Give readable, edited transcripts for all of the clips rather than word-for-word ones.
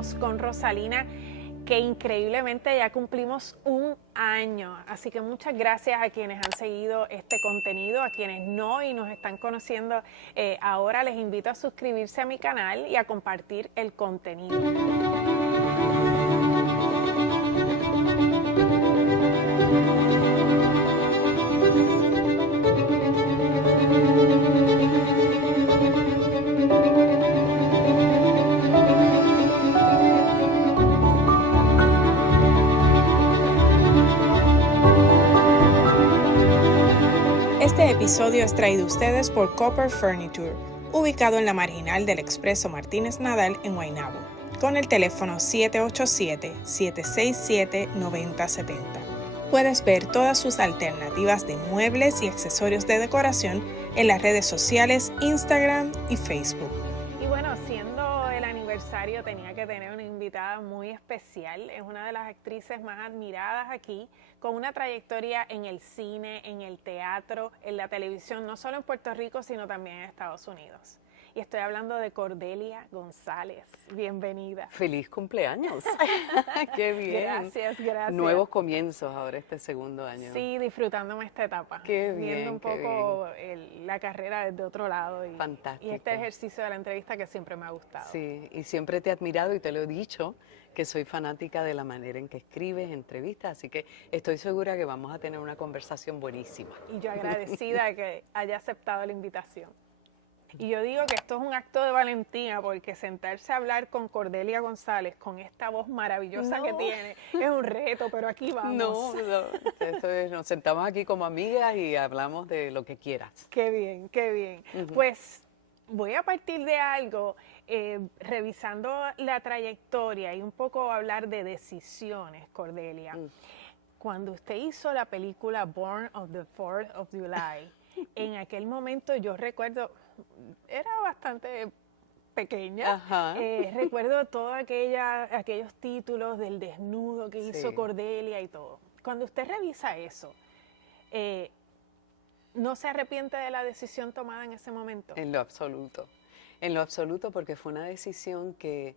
estamos con Rosalina, que increíblemente ya cumplimos un año. Así que muchas gracias a quienes han seguido este contenido, a quienes no y nos están conociendo ahora. Les invito a suscribirse a mi canal y a compartir el contenido. Este episodio es traído a ustedes por Copper Furniture, ubicado en la marginal del Expreso Martínez Nadal en Guaynabo, con el teléfono 787-767-9070. Puedes ver todas sus alternativas de muebles y accesorios de decoración en las redes sociales Instagram y Facebook. Y bueno, siendo el aniversario tenía que tener una invitada muy especial. Es una de las actrices más admiradas aquí, con una trayectoria en el cine, en el teatro, en la televisión, no solo en Puerto Rico, sino también en Estados Unidos. Y estoy hablando de Cordelia González. Bienvenida. ¡Feliz cumpleaños! ¡Qué bien! Gracias, gracias. Nuevos comienzos ahora este segundo año. Sí, disfrutándome esta etapa. ¡Qué bien! Viendo un poco la carrera desde otro lado. Fantástico. Y este ejercicio de la entrevista que siempre me ha gustado. Sí, y siempre te he admirado y te lo he dicho, que soy fanática de la manera en que escribes entrevistas, así que estoy segura que vamos a tener una conversación buenísima. Y yo agradecida de que haya aceptado la invitación. Y yo digo que esto es un acto de valentía, porque sentarse a hablar con Cordelia González, con esta voz maravillosa que tiene, es un reto, pero aquí vamos. No, esto es, nos sentamos aquí como amigas y hablamos de lo que quieras. Qué bien, qué bien. Pues voy a partir de algo, revisando la trayectoria y un poco hablar de decisiones, Cordelia. Cuando usted hizo la película Born of the 4th of July, en aquel momento yo recuerdo, era bastante pequeña, recuerdo todos aquellos títulos del desnudo que hizo Cordelia y todo. Cuando usted revisa eso, ¿no se arrepiente de la decisión tomada en ese momento? En lo absoluto, porque fue una decisión que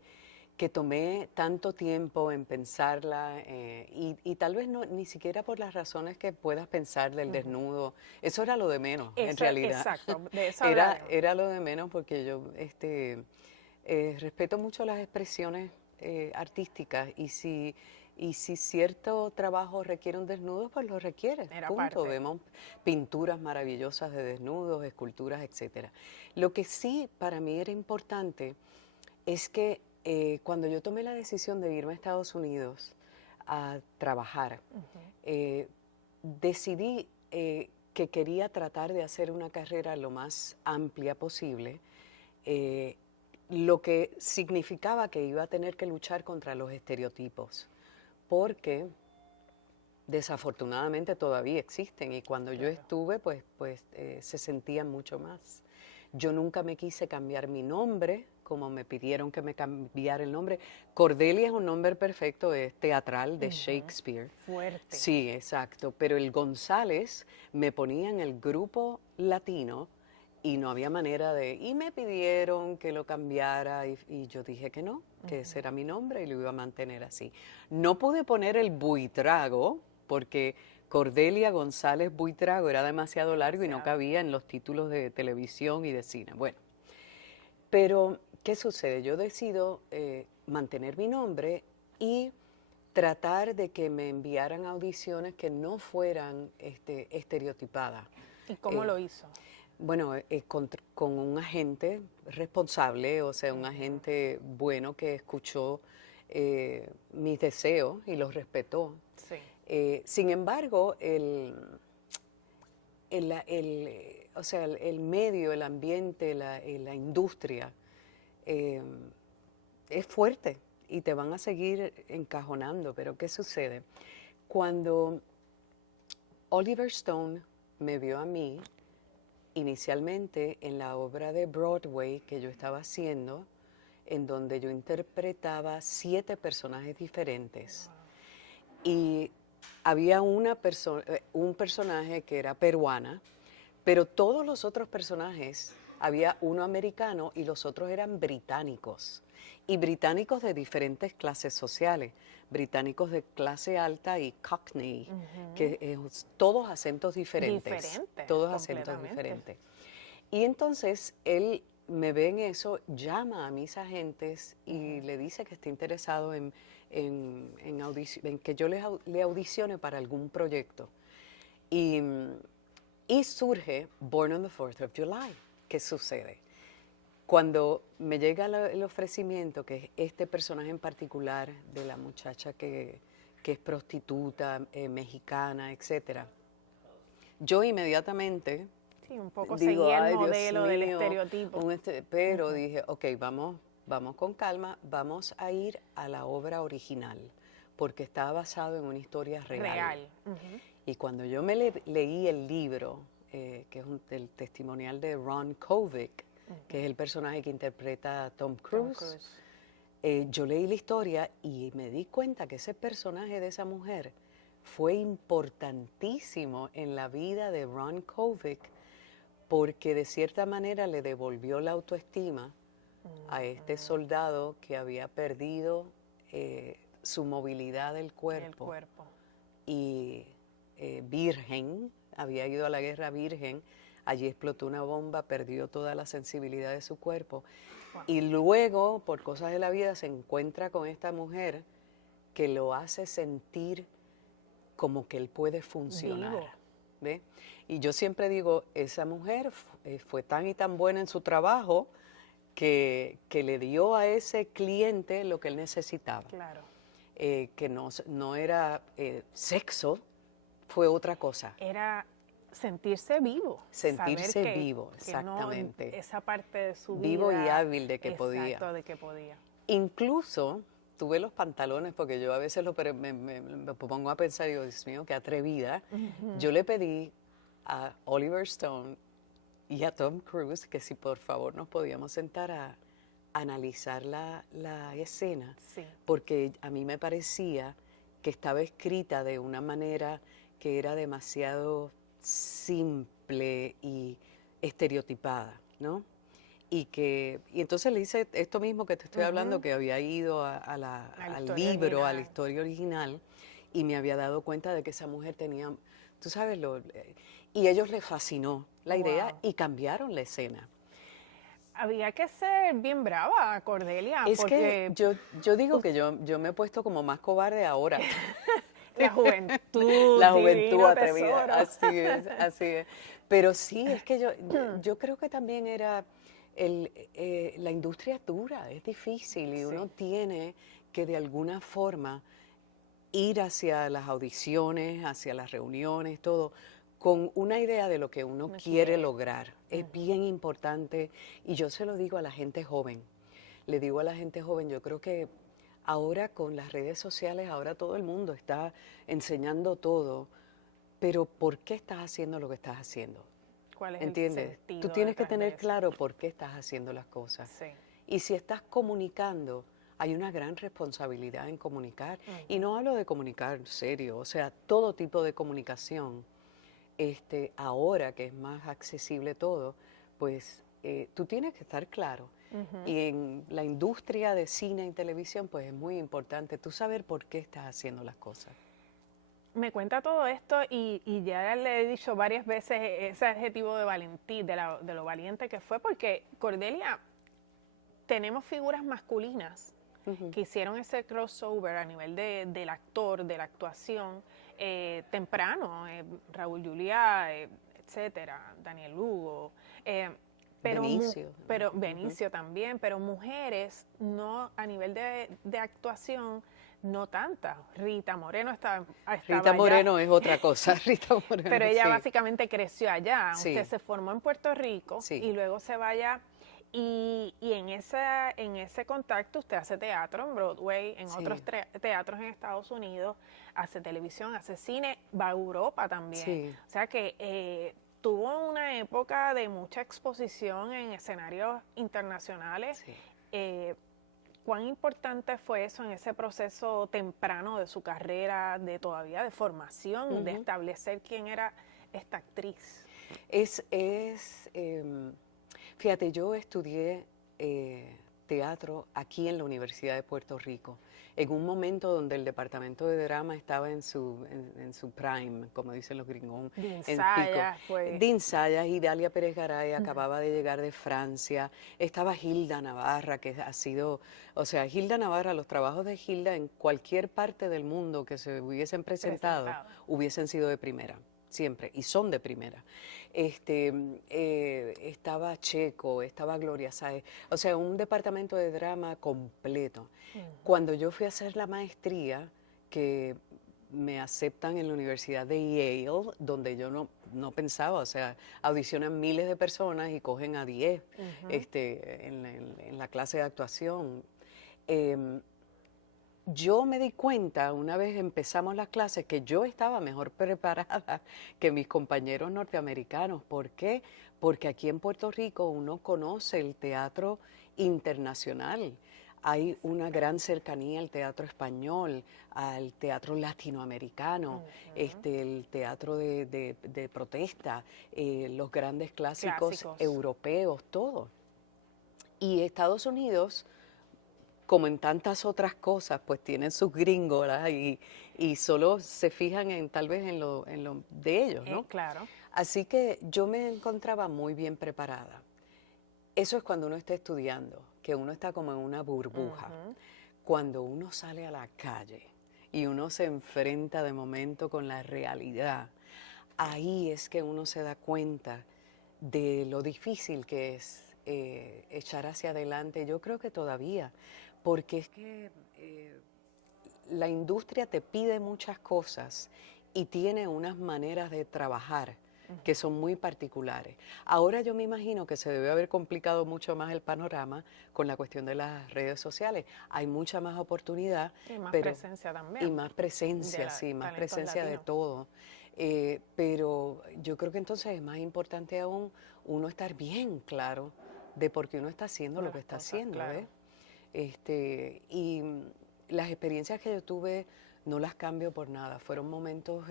tomé tanto tiempo en pensarla y tal vez no, ni siquiera por las razones que puedas pensar del desnudo. Eso era lo de menos, en realidad. Exacto, de eso era lo de menos, porque yo respeto mucho las expresiones artísticas y si cierto trabajo requiere un desnudo, pues lo requiere. Punto. Vemos pinturas maravillosas de desnudos, esculturas, etc. Lo que sí para mí era importante es que cuando yo tomé la decisión de irme a Estados Unidos a trabajar, decidí que quería tratar de hacer una carrera lo más amplia posible, lo que significaba que iba a tener que luchar contra los estereotipos, porque desafortunadamente todavía existen y cuando yo estuve pues se sentían mucho más. Yo nunca me quise cambiar mi nombre, como me pidieron que me cambiara el nombre. Cordelia es un nombre perfecto, es teatral de Shakespeare. Fuerte. Sí, exacto, pero el González me ponía en el grupo latino y no había manera de... Y me pidieron que lo cambiara y yo dije que no, que ese era mi nombre y lo iba a mantener así. No pude poner el Buitrago porque Cordelia González Buitrago era demasiado largo y no cabía en los títulos de televisión y de cine. Bueno, pero ¿qué sucede? Yo decido mantener mi nombre y tratar de que me enviaran audiciones que no fueran estereotipadas. ¿Y cómo lo hizo? Bueno, con un agente responsable, o sea, un agente bueno que escuchó mis deseos y los respetó. Sí. Sin embargo, el medio, el ambiente, la industria es fuerte y te van a seguir encajonando. Pero ¿qué sucede? Cuando Oliver Stone me vio a mí, inicialmente en la obra de Broadway que yo estaba haciendo, en donde yo interpretaba 7 personajes diferentes. Y había un personaje que era peruana, pero todos los otros personajes había uno americano y los otros eran británicos. Y británicos de diferentes clases sociales, británicos de clase alta y Cockney, que todos acentos diferentes, todos acentos diferentes. Y entonces él me ve en eso, llama a mis agentes y le dice que está interesado en que yo le audicione para algún proyecto. Y surge Born on the 4th of July. ¿Qué sucede? Cuando me llega el ofrecimiento, que es este personaje en particular de la muchacha que es prostituta, mexicana, etcétera, yo inmediatamente un poco digo, seguía el modelo del estereotipo. Pero dije, ok, vamos con calma, vamos a ir a la obra original, porque está basado en una historia real. Y cuando yo leí el libro, que es el testimonial de Ron Kovic, que es el personaje que interpreta a Tom Cruise, yo leí la historia y me di cuenta que ese personaje de esa mujer fue importantísimo en la vida de Ron Kovic, porque de cierta manera le devolvió la autoestima a este soldado que había perdido su movilidad del cuerpo. Y virgen, había ido a la guerra virgen, allí explotó una bomba, perdió toda la sensibilidad de su cuerpo. Wow. Y luego, por cosas de la vida, se encuentra con esta mujer que lo hace sentir como que él puede funcionar. ¿Ve? Y yo siempre digo, esa mujer fue tan y tan buena en su trabajo que le dio a ese cliente lo que él necesitaba. Claro. Que no era sexo, fue otra cosa. Era sentirse vivo. Sentirse vivo, exactamente. Que no, esa parte de su vida. Vivo y hábil de que podía. Exacto, de que podía. Incluso tuve los pantalones, porque yo a veces me pongo a pensar, digo, Dios mío, qué atrevida. Yo le pedí a Oliver Stone y a Tom Cruise que si por favor nos podíamos sentar a analizar la escena, porque a mí me parecía que estaba escrita de una manera que era demasiado simple y estereotipada, ¿no? Y entonces le hice esto mismo que te estoy hablando, que había ido al libro, a la historia original, y me había dado cuenta de que esa mujer tenía, tú sabes, y a ellos les fascinó la idea y cambiaron la escena. Había que ser bien brava, Cordelia. Es que yo digo que yo me he puesto como más cobarde ahora. La juventud. La juventud atrevida, así es. Pero sí, es que yo creo que también era, la industria es dura, es difícil y uno tiene que de alguna forma ir hacia las audiciones, hacia las reuniones, todo, con una idea de lo que uno quiere lograr. Es bien importante y yo se lo digo a la gente joven. Le digo a la gente joven, yo creo que ahora con las redes sociales, ahora todo el mundo está enseñando todo, pero ¿por qué estás haciendo lo que estás haciendo? ¿Cuál es ¿Entiendes? el sentido? Tú tienes que tener claro por qué estás haciendo las cosas. Sí. Y si estás comunicando, hay una gran responsabilidad en comunicar. Y no hablo de comunicar serio, o sea, todo tipo de comunicación. Ahora que es más accesible todo, pues tú tienes que estar claro. Y en la industria de cine y televisión, pues es muy importante tú saber por qué estás haciendo las cosas. Me cuenta todo esto y ya le he dicho varias veces ese adjetivo de valentía, de lo valiente que fue, porque Cordelia, tenemos figuras masculinas que hicieron ese crossover a nivel del actor, de la actuación, temprano, Raúl Juliá, etcétera, Daniel Lugo, Benicio también, pero mujeres no a nivel de actuación no tantas. Rita Moreno estaba Rita Moreno es otra cosa, Rita Moreno. Pero ella básicamente creció allá. Sí. Usted se formó en Puerto Rico y luego se va allá. Y en ese contacto usted hace teatro en Broadway, en otros teatros en Estados Unidos, hace televisión, hace cine, va a Europa también. Sí. O sea que tuvo una época de mucha exposición en escenarios internacionales. Sí. ¿Cuán importante fue eso en ese proceso temprano de su carrera, de formación, de establecer quién era esta actriz? Fíjate, yo estudié teatro aquí en la Universidad de Puerto Rico, en un momento donde el departamento de drama estaba en su prime, como dicen los gringos, De en pico. ensayas, fue. De ensayas, y Dalia Pérez Garay acababa de llegar de Francia, estaba Hilda Navarra, que ha sido, o sea, Hilda Navarra, los trabajos de Hilda en cualquier parte del mundo que se hubiesen presentado, hubiesen sido de primera. Siempre, y son de primera. Estaba Checo, estaba Gloria Sáez, o sea, un departamento de drama completo. Cuando yo fui a hacer la maestría, que me aceptan en la Universidad de Yale, donde yo no pensaba, o sea, audicionan miles de personas y cogen a 10 en la clase de actuación. Yo me di cuenta, una vez empezamos las clases, que yo estaba mejor preparada que mis compañeros norteamericanos. ¿Por qué? Porque aquí en Puerto Rico uno conoce el teatro internacional. Hay una gran cercanía al teatro español, al teatro latinoamericano, el teatro de protesta, los grandes clásicos europeos, todo. Y Estados Unidos, como en tantas otras cosas, pues tienen sus gringolas y solo se fijan tal vez en lo de ellos, ¿no? Claro. Así que yo me encontraba muy bien preparada. Eso es cuando uno está estudiando, que uno está como en una burbuja. Cuando uno sale a la calle y uno se enfrenta de momento con la realidad, ahí es que uno se da cuenta de lo difícil que es echar hacia adelante. Yo creo que todavía, porque es que la industria te pide muchas cosas y tiene unas maneras de trabajar que son muy particulares. Ahora yo me imagino que se debe haber complicado mucho más el panorama con la cuestión de las redes sociales. Hay mucha más oportunidad. Y más presencia también. Y más presencia, sí, más presencia de todo. Pero yo creo que entonces es más importante aún uno estar bien claro de por qué uno está haciendo lo que está haciendo. Claro. Y las experiencias que yo tuve no las cambio por nada. Fueron momentos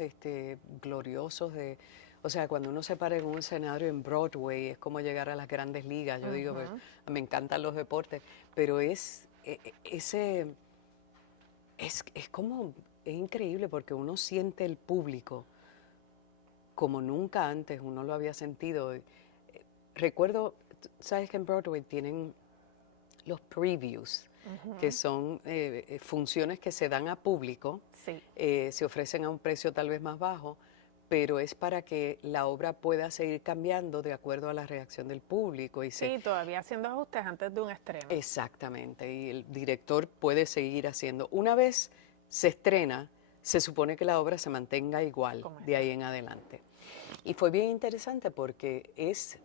gloriosos de... O sea, cuando uno se para en un escenario en Broadway, es como llegar a las grandes ligas. Yo digo, pues, me encantan los deportes, pero es como, es increíble porque uno siente el público como nunca antes uno lo había sentido. Recuerdo, sabes que en Broadway tienen los previews, que son funciones que se dan a público, se ofrecen a un precio tal vez más bajo, pero es para que la obra pueda seguir cambiando de acuerdo a la reacción del público. Sí, todavía haciendo ajustes antes de un estreno. Exactamente, y el director puede seguir haciendo. Una vez se estrena, se supone que la obra se mantenga igual de ahí en adelante. Y fue bien interesante porque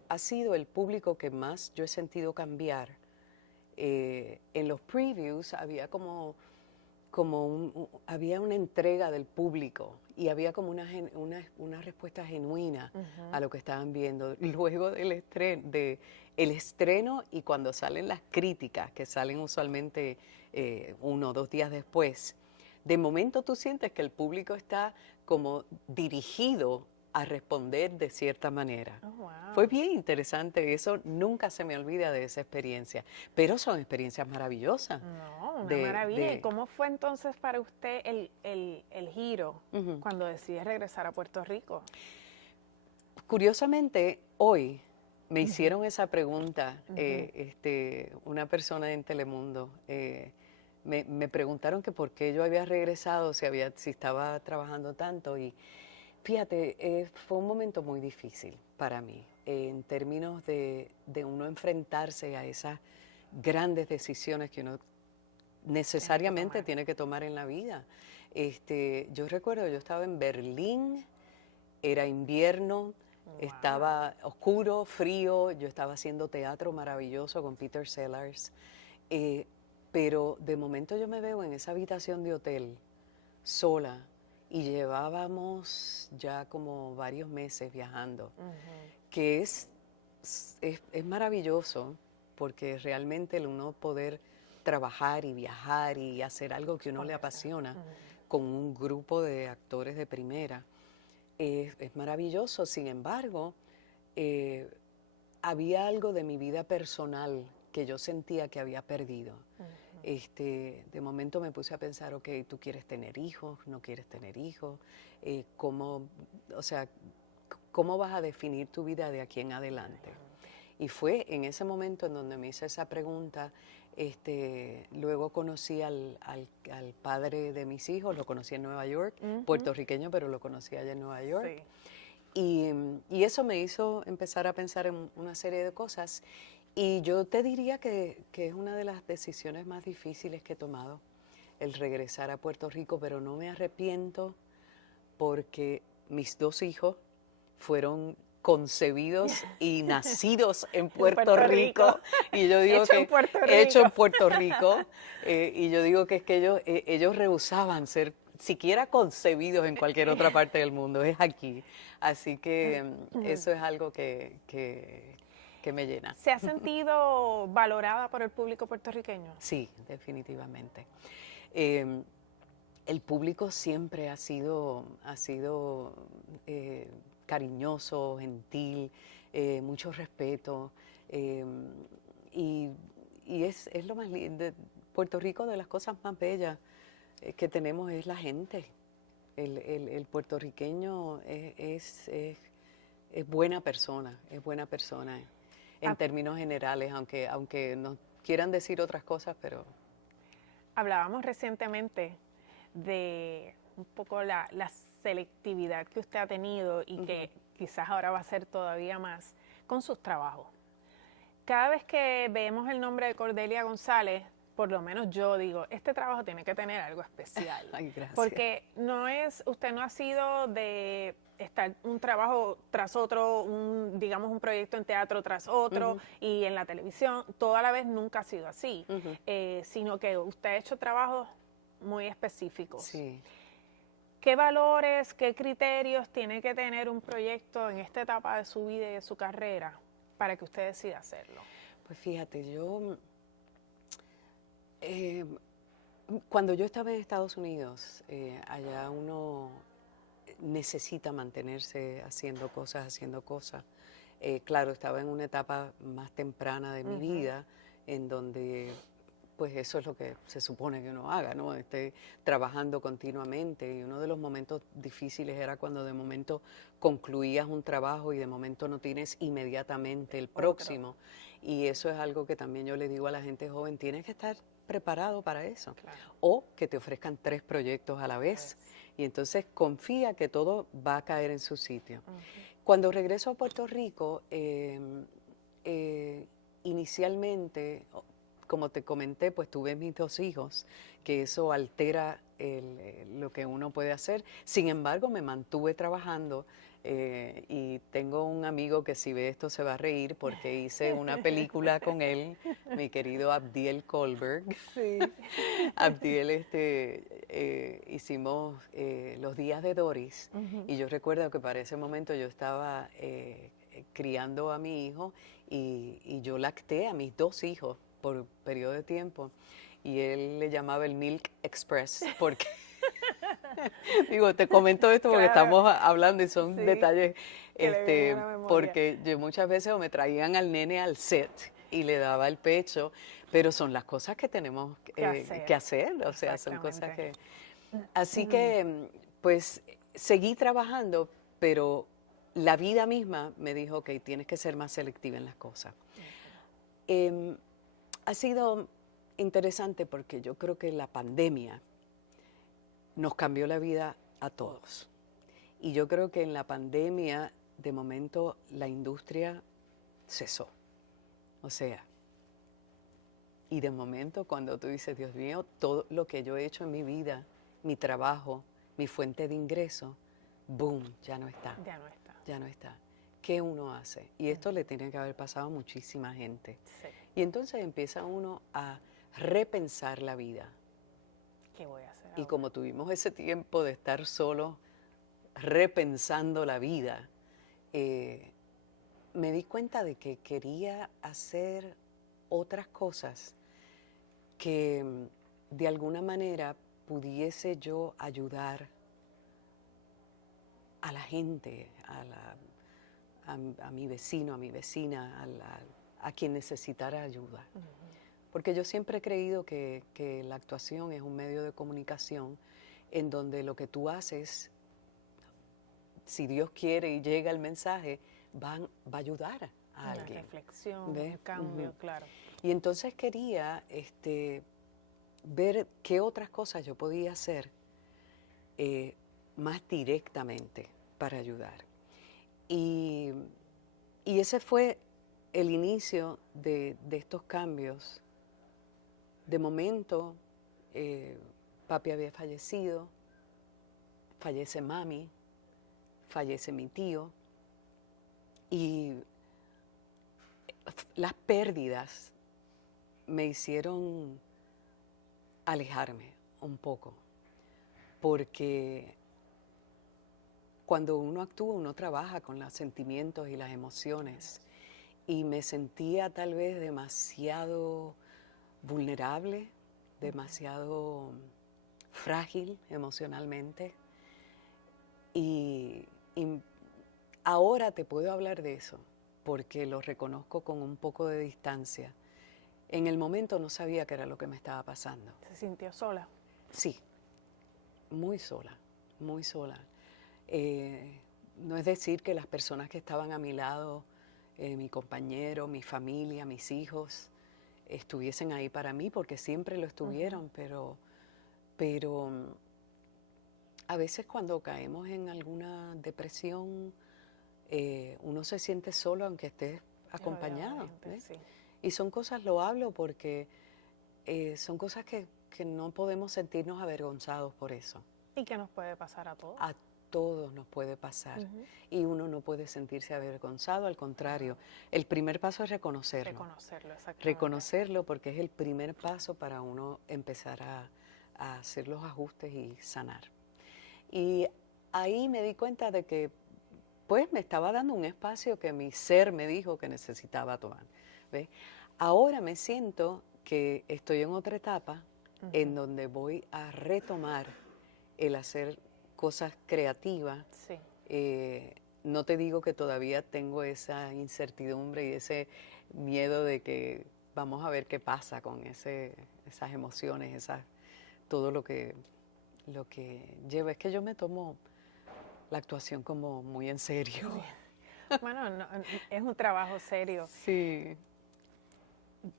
ha sido el público que más yo he sentido cambiar. En los previews había había una entrega del público y había como una respuesta genuina a lo que estaban viendo. Luego del estreno y cuando salen las críticas, que salen usualmente 1 o 2 días después, de momento tú sientes que el público está como dirigido a responder de cierta manera. Oh, wow. Fue bien interesante, eso nunca se me olvida de esa experiencia, pero son experiencias maravillosas. No, una maravilla. ¿Y cómo fue entonces para usted el giro cuando decide regresar a Puerto Rico? Curiosamente, hoy me hicieron esa pregunta, una persona en Telemundo. Me preguntaron que por qué yo había regresado, si estaba trabajando tanto. Y fíjate, fue un momento muy difícil para mí, en términos de uno enfrentarse a esas grandes decisiones que uno necesariamente tiene que tomar en la vida. Yo recuerdo, yo estaba en Berlín, era invierno, estaba oscuro, frío, yo estaba haciendo teatro maravilloso con Peter Sellars, pero de momento yo me veo en esa habitación de hotel, sola, y llevábamos ya como varios meses viajando, que es maravilloso, porque realmente el uno poder trabajar y viajar y hacer algo que uno le apasiona con un grupo de actores de primera, es maravilloso. Sin embargo, había algo de mi vida personal que yo sentía que había perdido. De momento me puse a pensar, ok, ¿tú quieres tener hijos? ¿No quieres tener hijos? ¿Cómo vas a definir tu vida de aquí en adelante? Y fue en ese momento en donde me hice esa pregunta. Luego conocí al padre de mis hijos, lo conocí en Nueva York, puertorriqueño, pero lo conocí allá en Nueva York. Sí. Y eso me hizo empezar a pensar en una serie de cosas. Y yo te diría que es una de las decisiones más difíciles que he tomado, el regresar a Puerto Rico, pero no me arrepiento porque mis 2 hijos fueron concebidos y nacidos en Puerto Rico. Y yo digo hecho en Puerto Rico. Y yo digo que es que ellos rehusaban ser siquiera concebidos en cualquier otra parte del mundo, es aquí. Así que eso es algo que me llena. ¿Se ha sentido valorada por el público puertorriqueño? Sí, definitivamente. El público siempre ha sido cariñoso, gentil, mucho respeto, y es lo más lindo. Puerto Rico, de las cosas más bellas que tenemos es la gente. El puertorriqueño es buena persona, en términos generales, aunque nos quieran decir otras cosas, pero... Hablábamos recientemente de un poco la selectividad que usted ha tenido y que quizás ahora va a ser todavía más con sus trabajos. Cada vez que vemos el nombre de Cordelia González, por lo menos yo digo, este trabajo tiene que tener algo especial. Ay, gracias. Porque usted no ha sido de estar un trabajo tras otro, digamos un proyecto en teatro tras otro y en la televisión, toda la vez nunca ha sido así, sino que usted ha hecho trabajos muy específicos. Sí. ¿Qué valores, qué criterios tiene que tener un proyecto en esta etapa de su vida y de su carrera para que usted decida hacerlo? Pues fíjate, cuando yo estaba en Estados Unidos, allá uno necesita mantenerse haciendo cosas. Claro, estaba en una etapa más temprana de mi vida, en donde pues eso es lo que se supone que uno haga, ¿no? Esté trabajando continuamente, y uno de los momentos difíciles era cuando de momento concluías un trabajo y de momento no tienes inmediatamente el próximo. Y eso es algo que también yo le digo a la gente joven, tienes que estar preparado para eso. Claro. O que te ofrezcan 3 proyectos a la vez. Y entonces confía que todo va a caer en su sitio. Cuando regreso a Puerto Rico, inicialmente, como te comenté, pues tuve mis 2 hijos, que eso altera lo que uno puede hacer. Sin embargo, me mantuve trabajando, y tengo un amigo que si ve esto se va a reír porque hice una película con él, mi querido Abdiel Kohlberg. Sí. Abdiel, hicimos Los días de Doris, y yo recuerdo que para ese momento yo estaba criando a mi hijo y yo lacté a mis 2 hijos por un periodo de tiempo, y él le llamaba el Milk Express, porque digo, te comento esto porque estamos hablando y son detalles, porque yo muchas veces me traían al nene al set y le daba el pecho, pero son las cosas que tenemos que hacer, o sea, son cosas que... Así que, pues, seguí trabajando, pero la vida misma me dijo que tienes que ser más selectiva en las cosas. Ha sido interesante porque yo creo que la pandemia nos cambió la vida a todos. Y yo creo que en la pandemia, de momento, la industria cesó. O sea, y de momento cuando tú dices, Dios mío, todo lo que yo he hecho en mi vida, mi trabajo, mi fuente de ingreso, boom, ya no está. Ya no está. Ya no está. ¿Qué uno hace? Y esto le tiene que haber pasado a muchísima gente. Sí. Y entonces empieza uno a repensar la vida. ¿Qué voy a hacer ahora? Y como tuvimos ese tiempo de estar solos, repensando la vida, me di cuenta de que quería hacer otras cosas que de alguna manera pudiese yo ayudar a la gente, a mi vecino, a mi vecina, a quien necesitara ayuda. Porque yo siempre he creído que la actuación es un medio de comunicación en donde lo que tú haces, si Dios quiere y llega el mensaje, va a ayudar a alguien. Una reflexión, ¿Ves? un cambio, claro. Y entonces quería ver qué otras cosas yo podía hacer más directamente para ayudar. Y ese fue el inicio de estos cambios. De momento, papi había fallecido, fallece mami, fallece mi tío, y las pérdidas me hicieron alejarme un poco, porque cuando uno actúa, uno trabaja con los sentimientos y las emociones, y me sentía tal vez demasiado vulnerable, demasiado frágil emocionalmente, y ahora te puedo hablar de eso, porque lo reconozco con un poco de distancia. En el momento no sabía qué era lo que me estaba pasando. ¿Se sintió sola? Sí, muy sola, muy sola. No es decir que las personas que estaban a mi lado, mi compañero, mi familia, mis hijos, estuviesen ahí para mí, porque siempre lo estuvieron, pero a veces cuando caemos en alguna depresión, uno se siente solo aunque estés acompañado. Gente, sí. Y son cosas, lo hablo porque son cosas que no podemos sentirnos avergonzados por eso. ¿Y qué nos puede pasar a todos? A todos nos puede pasar. Y uno no puede sentirse avergonzado, al contrario. El primer paso es reconocerlo. Reconocerlo, exactamente. Reconocerlo, porque es el primer paso para uno empezar a hacer los ajustes y sanar. Y ahí me di cuenta de que pues me estaba dando un espacio que mi ser me dijo que necesitaba tomar. ¿Ves? Ahora me siento que estoy en otra etapa en donde voy a retomar el hacer cosas creativas. Sí. No te digo que todavía tengo esa incertidumbre y ese miedo de que vamos a ver qué pasa con esas emociones, todo lo que lleva. Es que yo me tomo la actuación como muy en serio. Bueno, no, es un trabajo serio. Sí.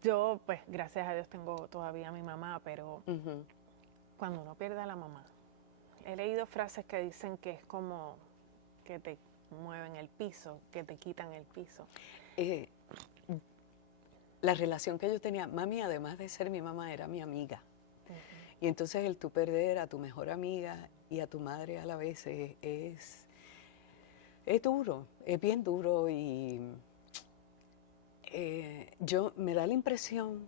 Yo, pues, gracias a Dios tengo todavía a mi mamá, pero cuando uno pierde a la mamá, he leído frases que dicen que es como que te mueven el piso, que te quitan el piso. La relación que yo tenía, mami, además de ser mi mamá, era mi amiga. Y entonces el tú perder a tu mejor amiga y a tu madre a la vez es duro, es bien duro. Y yo me da la impresión,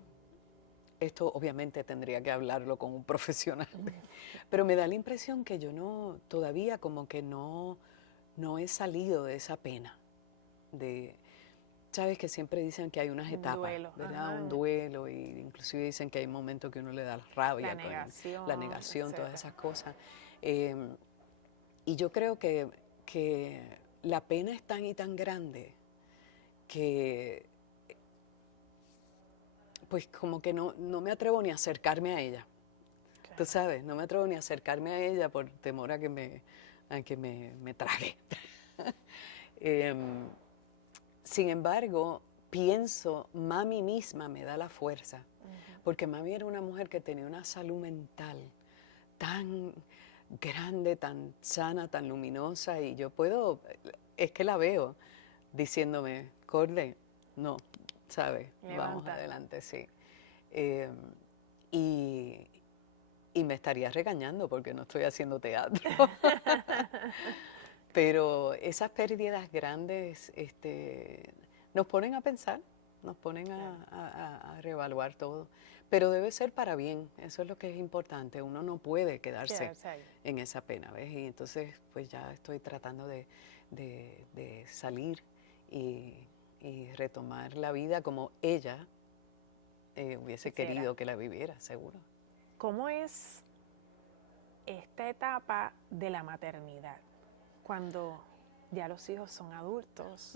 esto obviamente tendría que hablarlo con un profesional, pero me da la impresión que yo todavía como que no he salido de esa pena. Sabes que siempre dicen que hay unas etapas, duelo, ¿verdad? Un duelo, y inclusive dicen que hay momentos que uno le da rabia, la negación, todas esas cosas. Y yo creo que la pena es tan y tan grande que pues como que no me atrevo ni a acercarme a ella. Claro. Tú sabes, no me atrevo ni a acercarme a ella por temor a que me trague. Sin embargo, pienso, mami misma me da la fuerza, porque mami era una mujer que tenía una salud mental tan grande, tan sana, tan luminosa, y yo es que la veo diciéndome, Corde, no, ¿sabes? Vamos adelante, sí. Y me estaría regañando porque no estoy haciendo teatro. Pero esas pérdidas grandes nos ponen a pensar, nos ponen a reevaluar todo. Pero debe ser para bien, eso es lo que es importante. Uno no puede quedarse en esa pena, ¿ves? Y entonces pues ya estoy tratando de salir y retomar la vida como ella hubiese querido que la viviera, seguro. ¿Cómo es esta etapa de la maternidad? Cuando ya los hijos son adultos.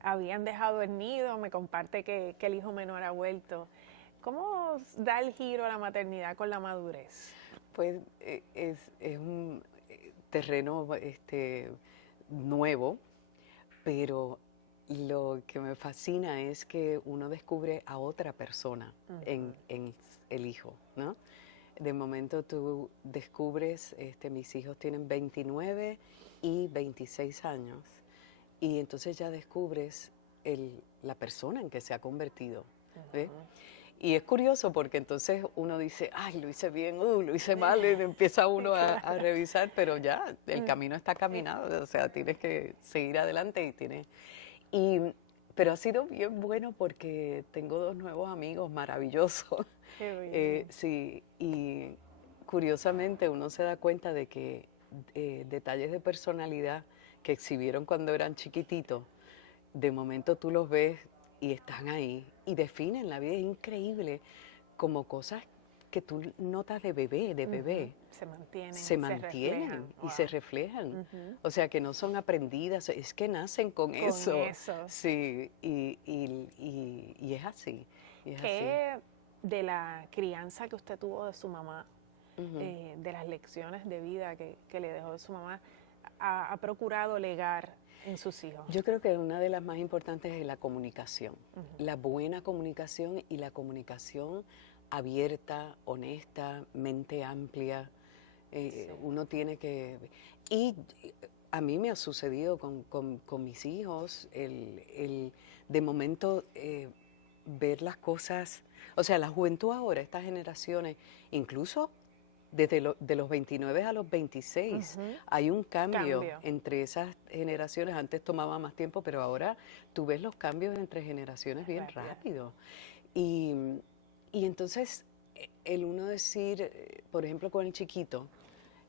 Habían dejado el nido, me comparte que el hijo menor ha vuelto. ¿Cómo da el giro a la maternidad con la madurez? Pues es un terreno nuevo, pero lo que me fascina es que uno descubre a otra persona en el hijo, ¿no? De momento tú descubres, mis hijos tienen 29 y 26 años, y entonces ya descubres la persona en que se ha convertido, ¿ves? Y es curioso porque entonces uno dice, ay, lo hice bien, lo hice mal, y empieza uno a revisar, pero ya el camino está caminado, o sea, tienes que seguir adelante pero ha sido bien bueno porque tengo 2 nuevos amigos maravillosos. Sí, y curiosamente uno se da cuenta de que detalles de personalidad que exhibieron cuando eran chiquititos, de momento tú los ves y están ahí y definen la vida. Es increíble como cosas que tú notas de bebé. Se mantienen y se reflejan. O sea, que no son aprendidas, es que nacen con eso. Sí, y es así. ¿Qué de la crianza que usted tuvo de su mamá, de las lecciones de vida que le dejó de su mamá, ha procurado legar en sus hijos? Yo creo que una de las más importantes es la comunicación, la buena comunicación y la comunicación abierta, honesta, mente amplia. Uno tiene que... Y a mí me ha sucedido con mis hijos, de momento ver las cosas, o sea, la juventud ahora, estas generaciones, incluso desde de los 29 a los 26, hay un cambio entre esas generaciones. Antes tomaba más tiempo, pero ahora tú ves los cambios entre generaciones bien rápido. Y entonces, el uno decir, por ejemplo, con el chiquito,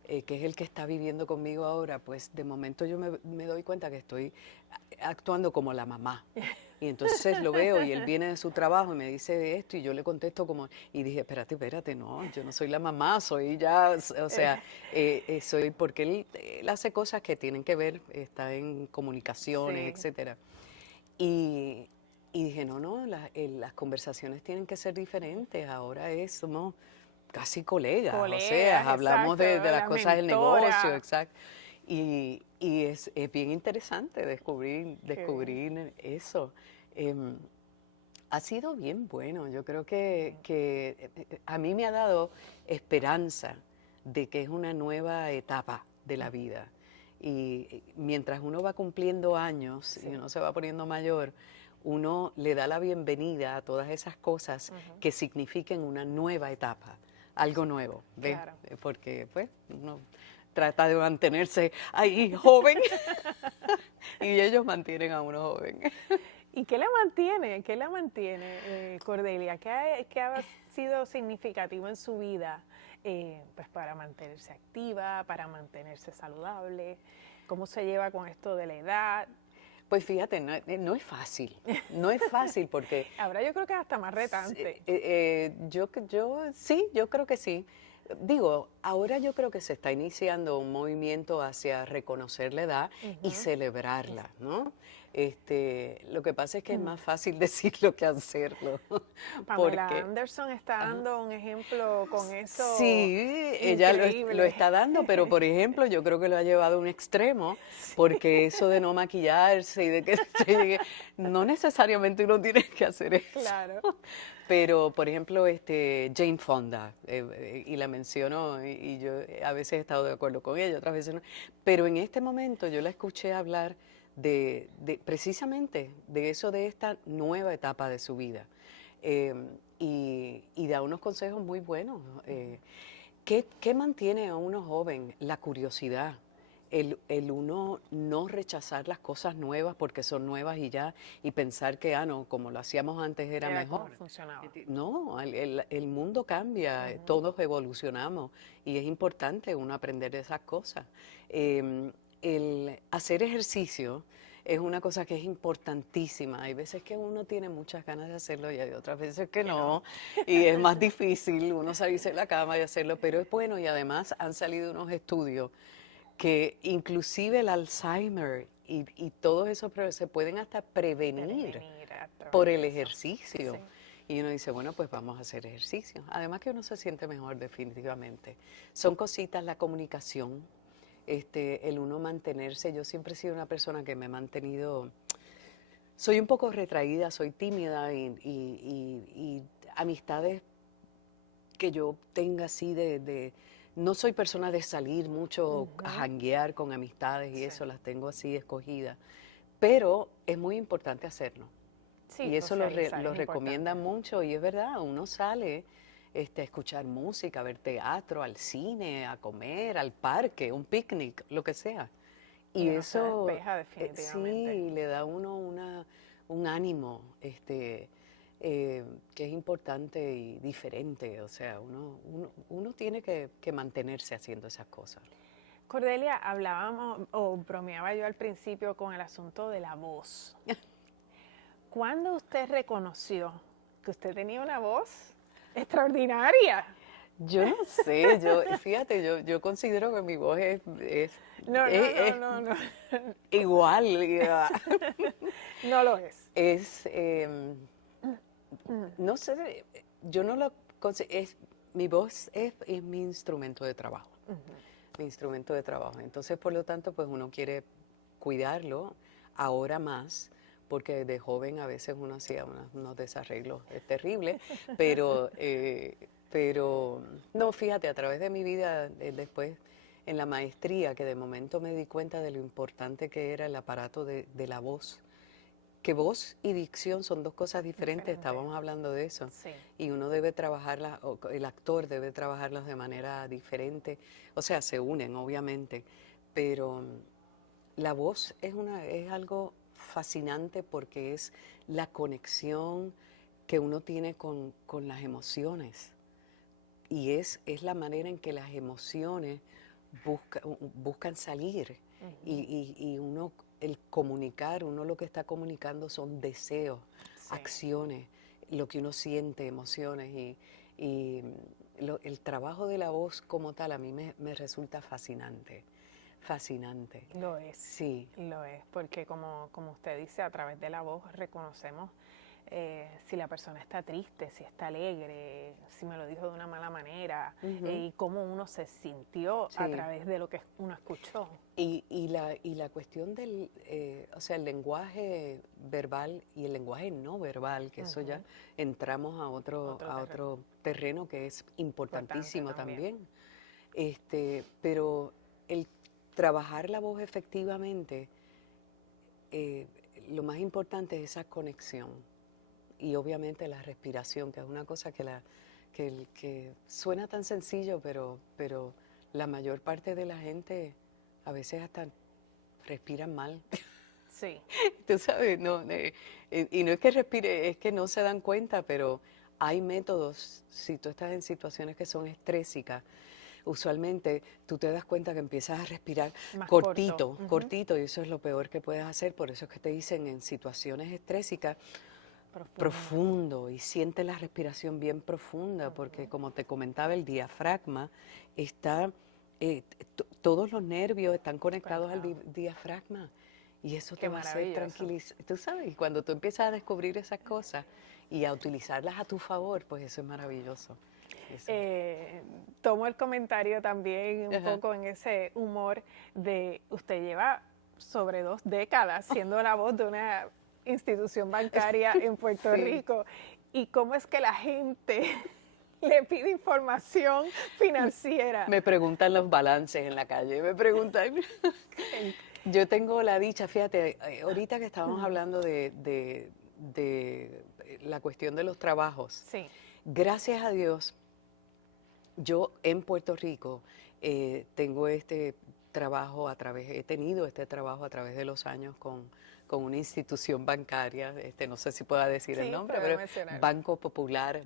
que es el que está viviendo conmigo ahora, pues de momento yo me doy cuenta que estoy actuando como la mamá. Y entonces lo veo y él viene de su trabajo y me dice esto y yo le contesto como, y dije, espérate, no, yo no soy la mamá, soy ya, o sea, soy, porque él hace cosas que tienen que ver, está en comunicaciones, etcétera. Y dije, no, las conversaciones tienen que ser diferentes, ahora somos casi colegas, o sea, hablamos de las cosas del negocio, exacto. Y es bien interesante descubrir eso. Ha sido bien bueno. Yo creo que a mí me ha dado esperanza de que es una nueva etapa de la vida. Y mientras uno va cumpliendo años y uno se va poniendo mayor, uno le da la bienvenida a todas esas cosas que signifiquen una nueva etapa, algo nuevo, ¿ves? Claro. Porque pues uno trata de mantenerse ahí joven y ellos mantienen a uno joven. ¿Y qué la mantiene? ¿Qué la mantiene, Cordelia? ¿Qué ha sido significativo en su vida pues para mantenerse activa, para mantenerse saludable? ¿Cómo se lleva con esto de la edad? Pues fíjate, no es fácil, porque... Ahora yo creo que es hasta más retante. Yo creo que sí. Digo, ahora yo creo que se está iniciando un movimiento hacia reconocer la edad y celebrarla, ¿no? Lo que pasa es que es más fácil decirlo que hacerlo. Pamela Anderson está dando un ejemplo con eso. Sí, ella lo está dando, pero por ejemplo yo creo que lo ha llevado a un extremo, porque eso de no maquillarse y de que no necesariamente uno tiene que hacer eso. Claro. Pero, por ejemplo, Jane Fonda, y la menciono, y yo a veces he estado de acuerdo con ella, otras veces no, pero en este momento yo la escuché hablar precisamente de eso, de esta nueva etapa de su vida, y da unos consejos muy buenos. ¿Qué mantiene a uno joven? La curiosidad. El uno no rechazar las cosas nuevas porque son nuevas y ya, y pensar que, no, como lo hacíamos antes era mejor. ¿Cómo funcionaba? No, el mundo cambia, todos evolucionamos y es importante uno aprender de esas cosas. El hacer ejercicio es una cosa que es importantísima. Hay veces que uno tiene muchas ganas de hacerlo y hay otras veces que no. Y es más difícil uno salirse de la cama y hacerlo, pero es bueno, y además han salido unos estudios que inclusive el Alzheimer y todos esos problemas se pueden hasta prevenir por el ejercicio. Sí. Y uno dice, bueno, pues vamos a hacer ejercicio. Además que uno se siente mejor definitivamente. Son cositas, la comunicación, el uno mantenerse. Yo siempre he sido una persona que me he mantenido, soy un poco retraída, soy tímida y amistades que yo tenga así no soy persona de salir mucho a janguear con amistades y eso, las tengo así escogidas. Pero es muy importante hacerlo. Sí, y eso lo es recomiendan mucho y es verdad, uno sale a escuchar música, a ver teatro, al cine, a comer, al parque, un picnic, lo que sea. Y uno eso se despeja definitivamente. sí, le da a uno un ánimo que es importante y diferente. O sea, uno tiene que mantenerse haciendo esas cosas. Cordelia, hablábamos o bromeaba yo al principio con el asunto de la voz. ¿Cuándo usted reconoció que usted tenía una voz extraordinaria? Yo no sé, fíjate, yo considero que mi voz es No. igual. No lo es. No sé, yo no lo considero, mi voz es mi instrumento de trabajo. Mi instrumento de trabajo. Entonces, por lo tanto, pues uno quiere cuidarlo ahora más, porque de joven a veces uno hacía unos desarreglos terribles, pero no, fíjate, a través de mi vida, después en la maestría, que de momento me di cuenta de lo importante que era el aparato de la voz, que voz y dicción son dos cosas diferentes, estábamos hablando de eso, Sí. y uno debe trabajarlas, el actor debe trabajarlas de manera diferente, o sea, se unen obviamente, pero la voz es algo fascinante porque es la conexión que uno tiene con las emociones, y es la manera en que las emociones buscan salir, y uno, el comunicar, uno lo que está comunicando son deseos, acciones, lo que uno siente, emociones, y el trabajo de la voz como tal a mí me resulta fascinante. Fascinante. Lo es. Sí. Lo es, porque como usted dice, a través de la voz reconocemos si la persona está triste, si está alegre, si me lo dijo de una mala manera, y cómo uno se sintió a través de lo que uno escuchó. Y la cuestión del, o sea, el lenguaje verbal y el lenguaje no verbal, que eso ya entramos a otro terreno que es importantísimo también. Pero el trabajar la voz efectivamente, lo más importante es esa conexión. Y obviamente la respiración, que es una cosa que suena tan sencillo, pero la mayor parte de la gente a veces hasta respiran mal. Sí. Tú sabes, y no es que respire, es que no se dan cuenta, pero hay métodos, si tú estás en situaciones que son estrésicas, usualmente tú te das cuenta que empiezas a respirar Más cortito, y eso es lo peor que puedes hacer. Por eso es que te dicen en situaciones estrésicas, profundo, y siente la respiración bien profunda, porque como te comentaba, el diafragma está, todos los nervios están conectados al diafragma, y eso te va a hacer tranquilizar. Tú sabes, y cuando tú empiezas a descubrir esas cosas y a utilizarlas a tu favor, pues eso es maravilloso. Tomo el comentario también un poco en ese humor de usted lleva sobre 2 décadas siendo la voz de una institución bancaria en Puerto Rico, y cómo es que la gente le pide información financiera. Me preguntan los balances en la calle, me preguntan. Yo tengo la dicha, fíjate, ahorita que estábamos hablando de la cuestión de los trabajos, gracias a Dios, yo en Puerto Rico tengo he tenido este trabajo a través de los años con una institución bancaria, no sé si pueda decir el nombre, pero Banco Popular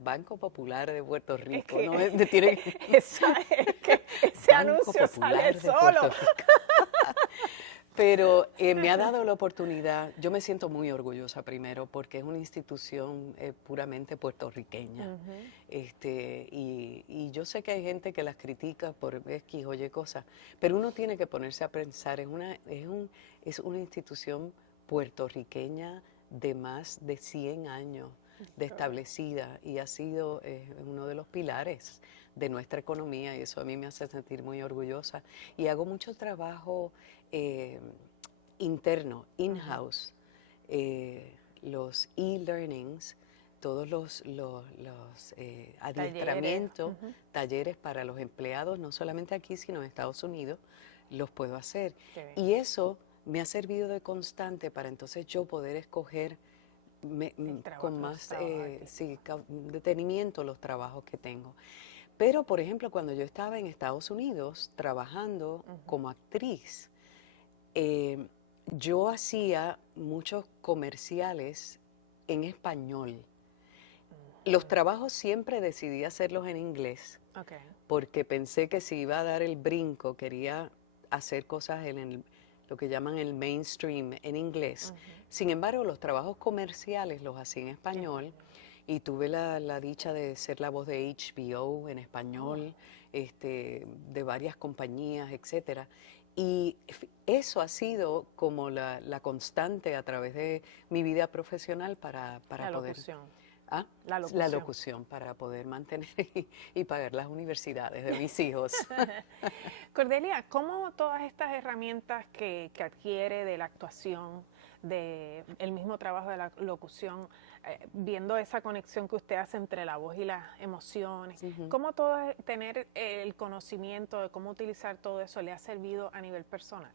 de Puerto Rico. Es que ese anuncio sale solo. Pero me ha dado la oportunidad, yo me siento muy orgullosa primero porque es una institución puramente puertorriqueña. Y yo sé que hay gente que las critica por X o Y cosas, pero uno tiene que ponerse a pensar, es una institución puertorriqueña de más de 100 años de establecida y ha sido uno de los pilares de nuestra economía y eso a mí me hace sentir muy orgullosa. Y hago mucho trabajo interno, in-house, los e-learnings, todos los adiestramientos, talleres para los empleados, no solamente aquí, sino en Estados Unidos, los puedo hacer. Y eso me ha servido de constante para entonces yo poder escoger con más detenimiento los trabajos que tengo. Pero, por ejemplo, cuando yo estaba en Estados Unidos trabajando como actriz, yo hacía muchos comerciales en español. Los trabajos siempre decidí hacerlos en inglés, porque pensé que si iba a dar el brinco, quería hacer cosas en lo que llaman el mainstream en inglés. Sin embargo, los trabajos comerciales los hacía en español. Y tuve la dicha de ser la voz de HBO en español, de varias compañías, etcétera. Y eso ha sido como la constante a través de mi vida profesional para poder... Locución. ¿Ah? La locución, para poder mantener y pagar las universidades de mis hijos. Cordelia, ¿cómo todas estas herramientas que adquiere de la actuación, del mismo trabajo de la locución, viendo esa conexión que usted hace entre la voz y las emociones, cómo tener el conocimiento de cómo utilizar todo eso le ha servido a nivel personal?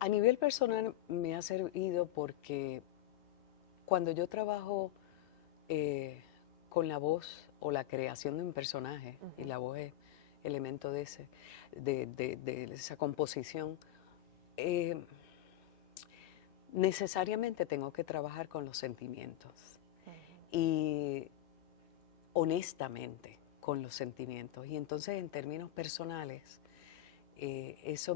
A nivel personal me ha servido porque cuando yo trabajo con la voz o la creación de un personaje, y la voz es elemento de esa composición, necesariamente tengo que trabajar con los sentimientos y honestamente con los sentimientos. Y entonces en términos personales, eso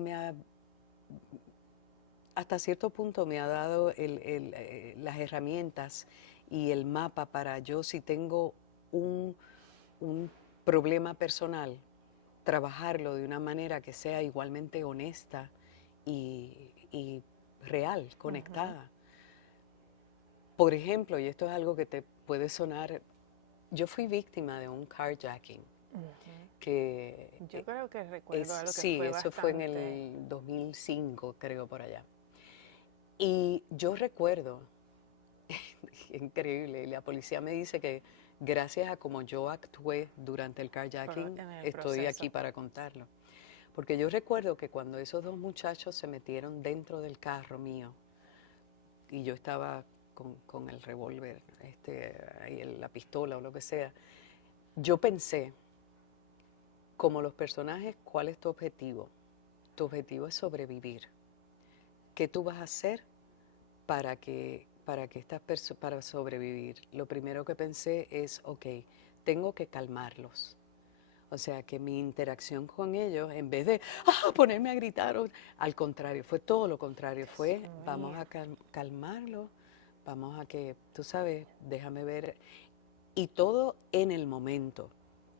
hasta cierto punto me ha dado las herramientas y el mapa para yo, si tengo un problema personal, trabajarlo de una manera que sea igualmente honesta y real, conectada. Por ejemplo, y esto es algo que te puede sonar, yo fui víctima de un carjacking. Que yo creo que recuerdo algo que sí, fue eso fue en el 2005, creo, por allá. Y yo recuerdo, increíble, la policía me dice que gracias a cómo yo actué durante el carjacking, estoy aquí para contarlo. Porque yo recuerdo que cuando esos dos muchachos se metieron dentro del carro mío, y yo estaba con el revólver, la pistola o lo que sea, yo pensé, como los personajes, ¿cuál es tu objetivo? Tu objetivo es sobrevivir. ¿Qué tú vas a hacer para sobrevivir? Lo primero que pensé es, ok, tengo que calmarlos. O sea, que mi interacción con ellos, en vez de ponerme a gritar, al contrario, fue todo lo contrario. Fue, vamos a calmarlos, vamos a que, tú sabes, déjame ver. Y todo en el momento.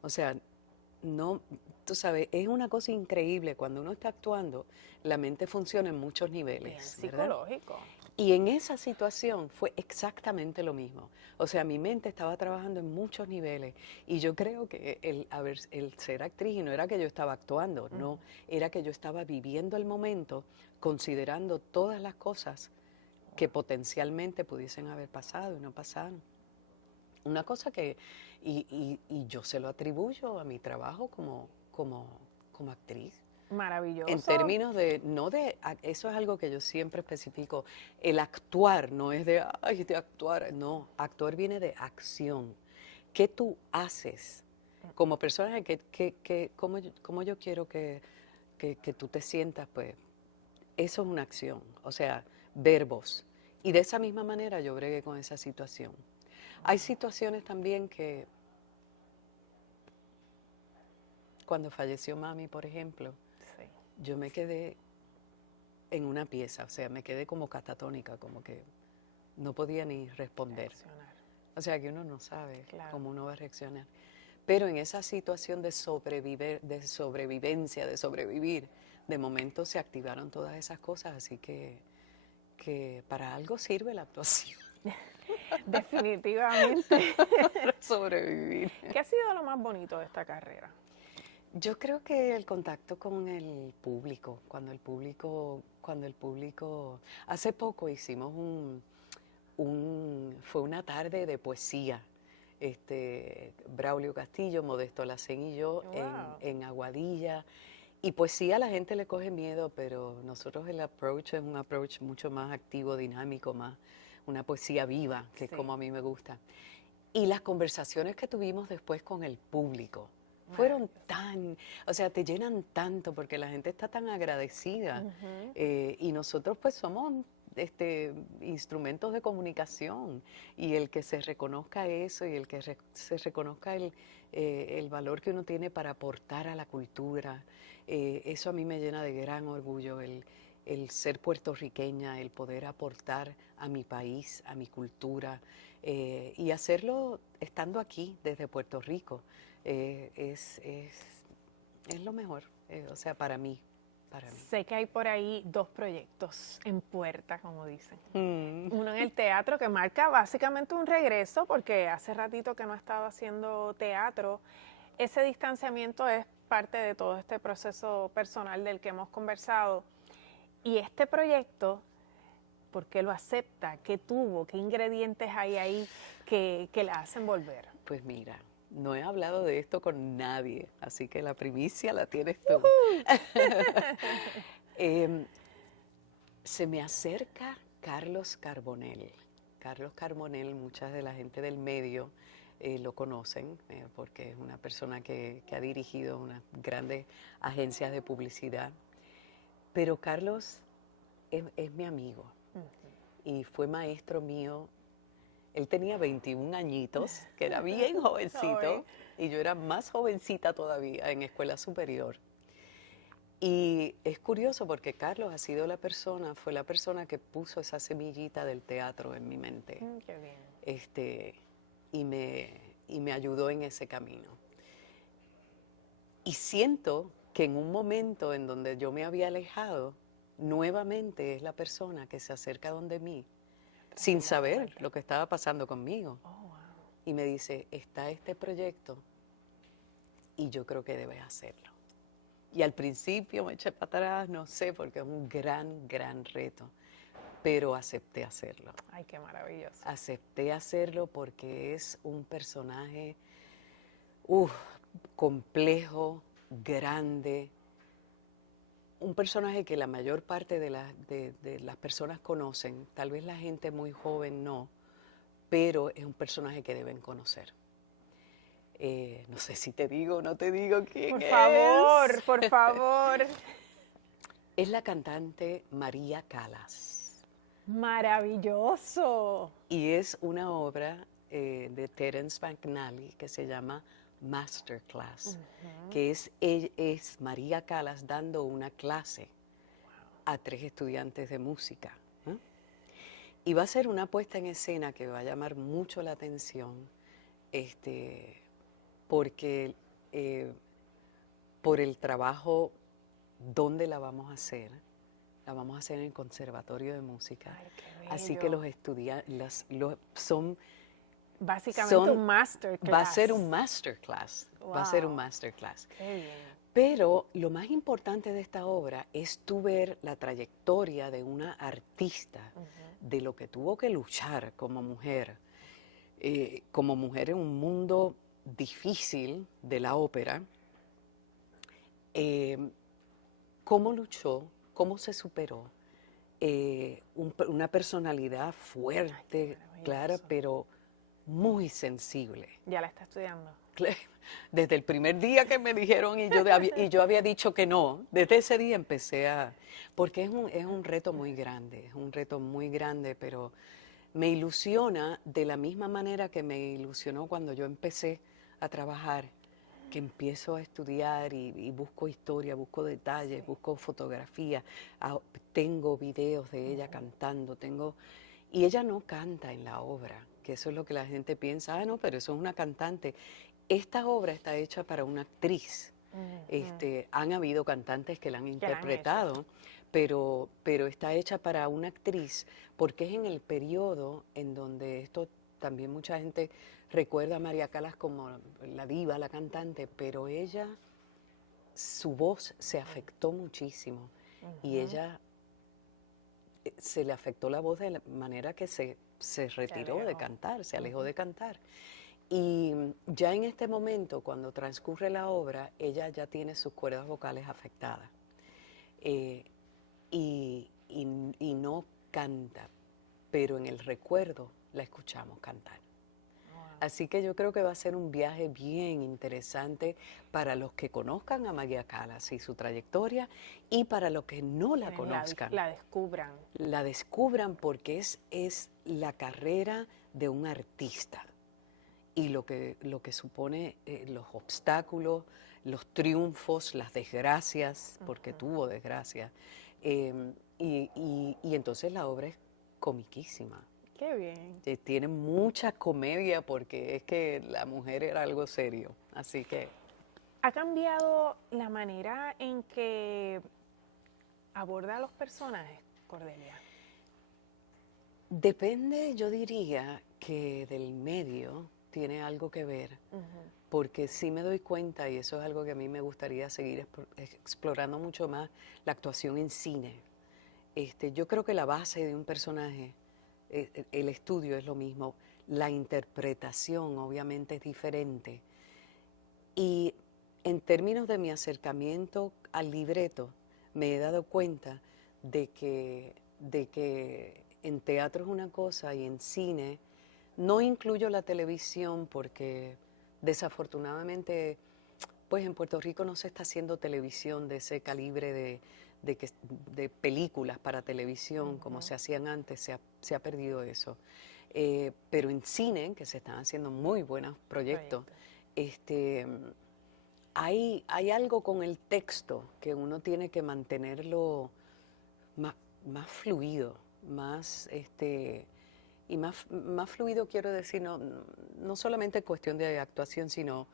O sea, no, tú sabes, es una cosa increíble. Cuando uno está actuando, la mente funciona en muchos niveles. Bien, psicológico. Y en esa situación fue exactamente lo mismo. O sea, mi mente estaba trabajando en muchos niveles. Y yo creo que el ser actriz, y no era que yo estaba actuando, no, era que yo estaba viviendo el momento, considerando todas las cosas que potencialmente pudiesen haber pasado y no pasaron. Una cosa que, y yo se lo atribuyo a mi trabajo como actriz. Maravilloso. En términos eso es algo que yo siempre especifico, el actuar no es de actuar, no, actuar viene de acción. ¿Qué tú haces como personaje? ¿Cómo yo quiero que tú te sientas? Pues eso es una acción, o sea, verbos. Y de esa misma manera yo bregué con esa situación. Hay situaciones también que, cuando falleció mami, por ejemplo, yo me quedé en una pieza, o sea, me quedé como catatónica, como que no podía ni responder. Reaccionar. O sea, que uno no sabe Claro. cómo uno va a reaccionar. Pero en esa situación de sobrevivencia, de sobrevivir, de momento se activaron todas esas cosas, así que para algo sirve la actuación, Definitivamente. para sobrevivir. ¿Qué ha sido lo más bonito de esta carrera? Yo creo que el contacto con el público, cuando el público, hace poco hicimos fue una tarde de poesía. Braulio Castillo, Modesto Lacén y yo Wow. en Aguadilla. Y poesía a la gente le coge miedo, pero nosotros el approach es un approach mucho más activo, dinámico, más una poesía viva, que es Sí. como a mí me gusta. Y las conversaciones que tuvimos después con el público fueron o sea, te llenan tanto porque la gente está tan agradecida. Ujú. Y nosotros pues somos instrumentos de comunicación, y el que se reconozca eso y el que se reconozca el valor que uno tiene para aportar a la cultura, eso a mí me llena de gran orgullo, el ser puertorriqueña, el poder aportar a mi país, a mi cultura, y hacerlo estando aquí desde Puerto Rico. Es lo mejor, o sea, para mí. Sé que hay por ahí 2 proyectos en puerta, como dicen. Mm. Uno en el teatro, que marca básicamente un regreso, porque hace ratito que no estaba haciendo teatro. Ese distanciamiento es parte de todo este proceso personal del que hemos conversado. Y este proyecto, ¿por qué lo acepta? ¿Qué tuvo? ¿Qué ingredientes hay ahí que la hacen volver? Pues mira, no he hablado de esto con nadie, así que la primicia la tienes tú. Se me acerca Carlos Carbonell. Carlos Carbonell, mucha de la gente del medio lo conocen, porque es una persona que ha dirigido unas grandes agencias de publicidad. Pero Carlos es mi amigo y fue maestro mío. Él tenía 21 añitos, que era bien jovencito, y yo era más jovencita todavía en escuela superior. Y es curioso porque Carlos fue la persona que puso esa semillita del teatro en mi mente. Qué bien. Y me ayudó en ese camino. Y siento que en un momento en donde yo me había alejado, nuevamente es la persona que se acerca donde mí, sin saber lo que estaba pasando conmigo. Oh, wow. Y me dice, está este proyecto y yo creo que debes hacerlo. Y al principio me eché para atrás, no sé, porque es un gran, gran reto, pero acepté hacerlo. Ay, qué maravilloso. Acepté hacerlo porque es un personaje complejo, grande, un personaje que la mayor parte de las personas conocen, tal vez la gente muy joven no, pero es un personaje que deben conocer. No sé si te digo o no te digo quién es. Por favor, por favor. Es la cantante María Callas. Maravilloso. Y es una obra de Terence McNally que se llama Masterclass, que es María Callas dando una clase a 3 estudiantes de música. Y va a ser una puesta en escena que va a llamar mucho la atención, porque por el trabajo donde la vamos a hacer en el Conservatorio de Música. Ay, qué Así que bello. los estudiantes son... Básicamente un masterclass. Va a ser un masterclass. Va a ser un Wow. masterclass. Qué bien. Pero lo más importante de esta obra es tú ver la trayectoria de una artista, de lo que tuvo que luchar como mujer en un mundo difícil de la ópera, cómo luchó, cómo se superó, una personalidad fuerte, clara, pero muy sensible. Ya la está estudiando. Desde el primer día que me dijeron y yo había dicho que no, desde ese día empecé porque es un reto muy grande, pero me ilusiona de la misma manera que me ilusionó cuando yo empecé a trabajar que empiezo a estudiar y busco historia, busco detalles, busco fotografía, tengo videos de ella cantando, y ella no canta en la obra, que eso es lo que la gente piensa, no, pero eso es una cantante. Esta obra está hecha para una actriz. Han habido cantantes que la han interpretado, pero está hecha para una actriz, porque es en el periodo en donde esto también mucha gente recuerda a María Callas como la diva, la cantante, pero ella, su voz se afectó muchísimo y ella se le afectó la voz de la manera que se retiró de cantar, se alejó de cantar. Y ya en este momento, cuando transcurre la obra, ella ya tiene sus cuerdas vocales afectadas y no canta, pero en el recuerdo la escuchamos cantar. Así que yo creo que va a ser un viaje bien interesante para los que conozcan a María Callas y su trayectoria y para los que no la conozcan. La descubran. La descubran porque es la carrera de un artista y lo que supone los obstáculos, los triunfos, las desgracias, porque tuvo desgracias. Y entonces la obra es comiquísima. Qué bien. Tiene mucha comedia porque es que la mujer era algo serio, así que... ¿Ha cambiado la manera en que aborda a los personajes, Cordelia? Depende, yo diría, que del medio tiene algo que ver, porque sí me doy cuenta, y eso es algo que a mí me gustaría seguir explorando mucho más, la actuación en cine. Yo creo que la base de un personaje, el estudio es lo mismo, la interpretación obviamente es diferente. Y en términos de mi acercamiento al libreto, me he dado cuenta de que en teatro es una cosa y en cine, no incluyo la televisión porque desafortunadamente, pues en Puerto Rico no se está haciendo televisión de ese calibre de películas para televisión como se hacían antes, se ha perdido eso. Pero en cine, que se están haciendo muy buenos proyectos, hay algo con el texto que uno tiene que mantenerlo más fluido, más fluido quiero decir, no solamente cuestión de actuación, sino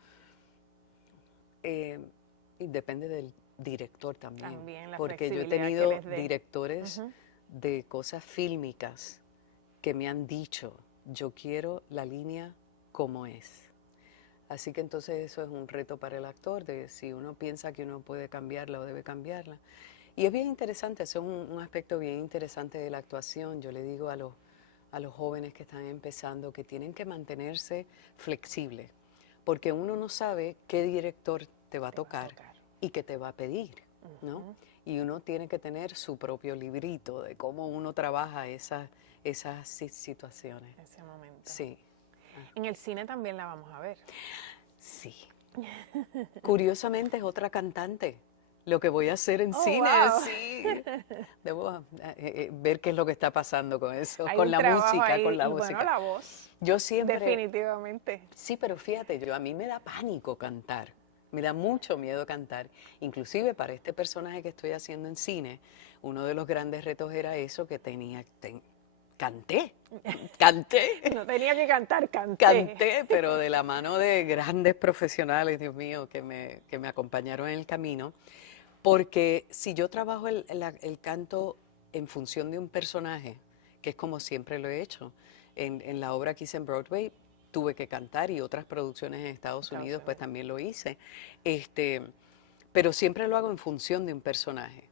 y depende del director también porque yo he tenido directores de cosas fílmicas que me han dicho, yo quiero la línea como es. Así que entonces eso es un reto para el actor, de si uno piensa que uno puede cambiarla o debe cambiarla. Y es bien interesante, eso es un aspecto bien interesante de la actuación. Yo le digo a los jóvenes que están empezando que tienen que mantenerse flexibles, porque uno no sabe qué director te va a tocar y qué te va a pedir, ¿no? Y uno tiene que tener su propio librito de cómo uno trabaja esas situaciones. Ese momento. Sí. En el cine también la vamos a ver. Sí. Curiosamente es otra cantante. Lo que voy a hacer en cine, wow. Sí. Debo ver qué es lo que está pasando con eso, Hay con un la música, ahí, con la y música. Bueno, la voz. Yo siempre. Definitivamente. Sí, pero fíjate, a mí me da pánico cantar. Me da mucho miedo cantar. Inclusive para este personaje que estoy haciendo en cine, uno de los grandes retos era eso, que canté. No tenía que cantar, Canté, pero de la mano de grandes profesionales, Dios mío, que me acompañaron en el camino. Porque si yo trabajo el canto en función de un personaje, que es como siempre lo he hecho, en la obra que hice en Broadway, tuve que cantar y otras producciones en Estados Unidos pues también lo hice. Pero siempre lo hago en función de un personaje.